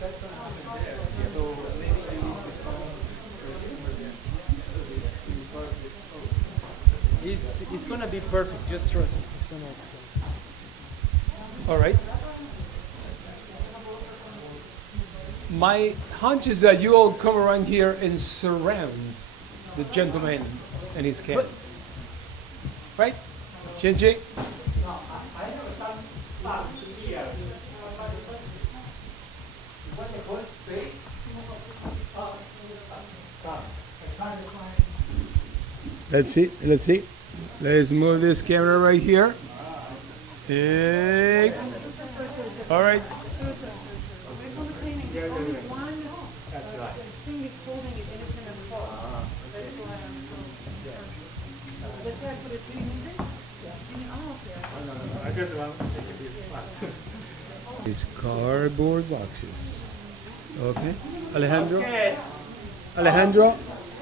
that's going to happen there. So maybe you need the phone. It's going to be perfect, just trust me. It's going to. All right. My hunch is that you all come around here and surround the gentleman and his cats. Right? Shinji? Let's see. Let's see. Let's move this camera right here. Hey. All right. These cardboard boxes. Okay. Alejandro? Okay. Alejandro?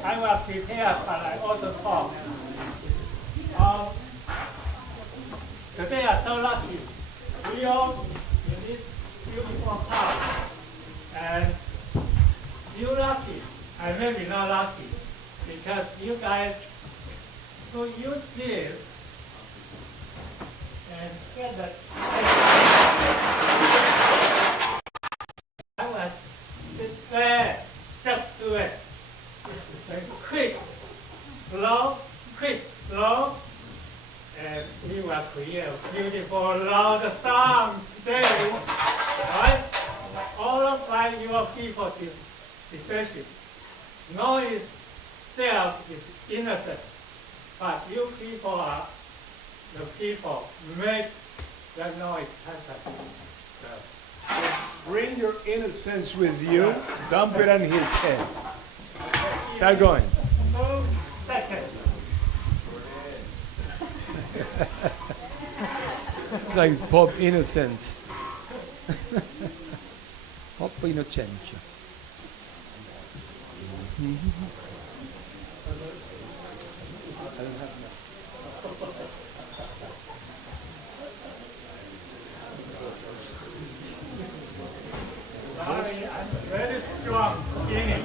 I was prepared, but I also talk. Today are so lucky. We all in this beautiful house. And you lucky, and maybe not lucky, because you guys who use this and get the I was sit there, just do it. And quick, slow, and we will create a beautiful loud sound today. Right? All of like your people decision. Noise self is innocent, but you people are the people make that noise happen. Bring your innocence with you. Dump it on his head. Start going. 2 seconds. It's like Pope Innocent. Pope Innocente. I'm very strong beginning.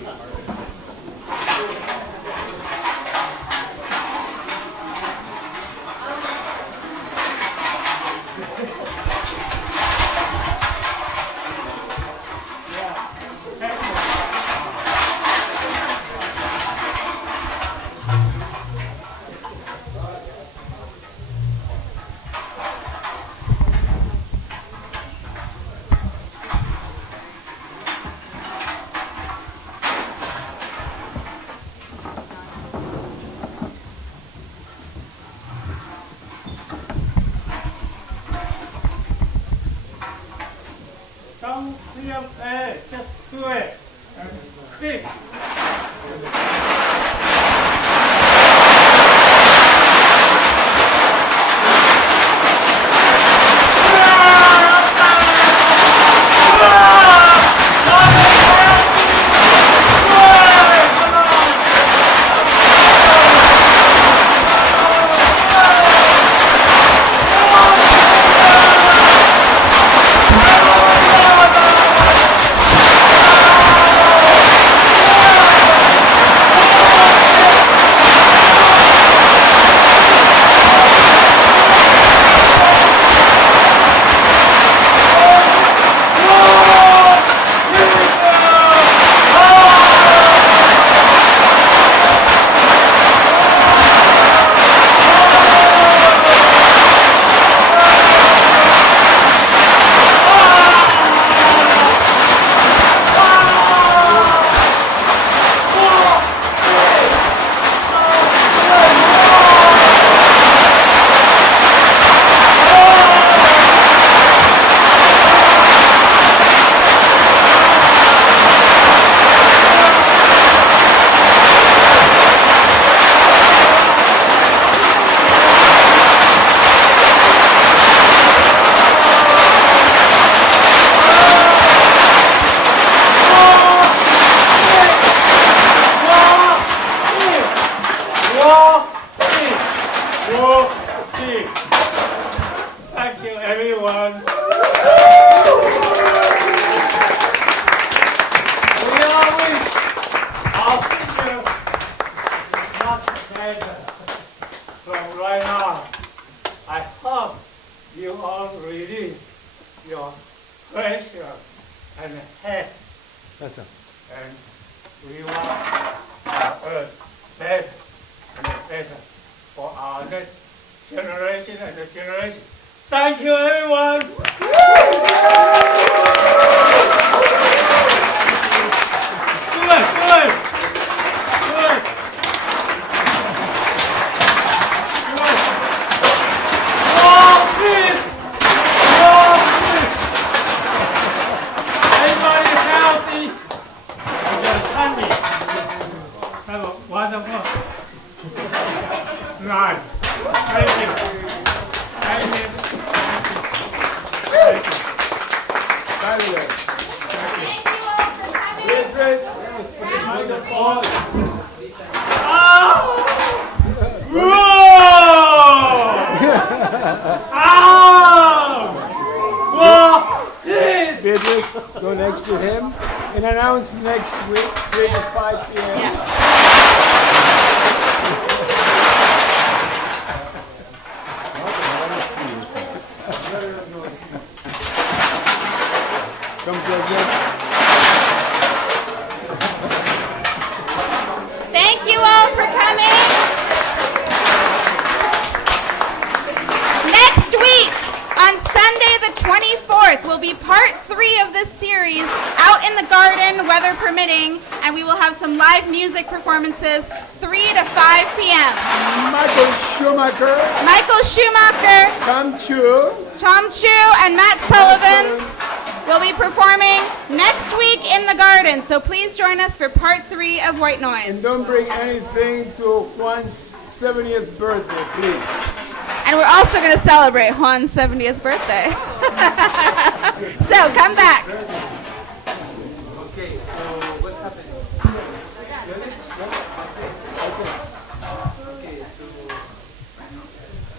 Don't feel bad, just do it. And speak. Thank you, everyone. We all wish our future is not better from right on. I hope you all release your pressure and hate. Masa. And we want our earth better and better for our next generation and the generation. Thank you, everyone. Good. More, please. Everybody healthy. Just happy. Have a wonderful night. Thank you. Idris, go next to him, and announce next week, 3 to 5 p.m. Come closer. Thank you all for coming. Next week, on Sunday the 24th, will be part 3 of this series, out in the garden, weather permitting, and we will have some live music performances, 3 to 5 p.m. Michael Schumacher, Tom Chu, and Matt Sullivan will be performing next week in the garden. So please join us for part 3 of White Noise. And don't bring anything to Juan's 70th birthday, please. And we're also going to celebrate Juan's 70th birthday. So come back. Okay, so what's happening?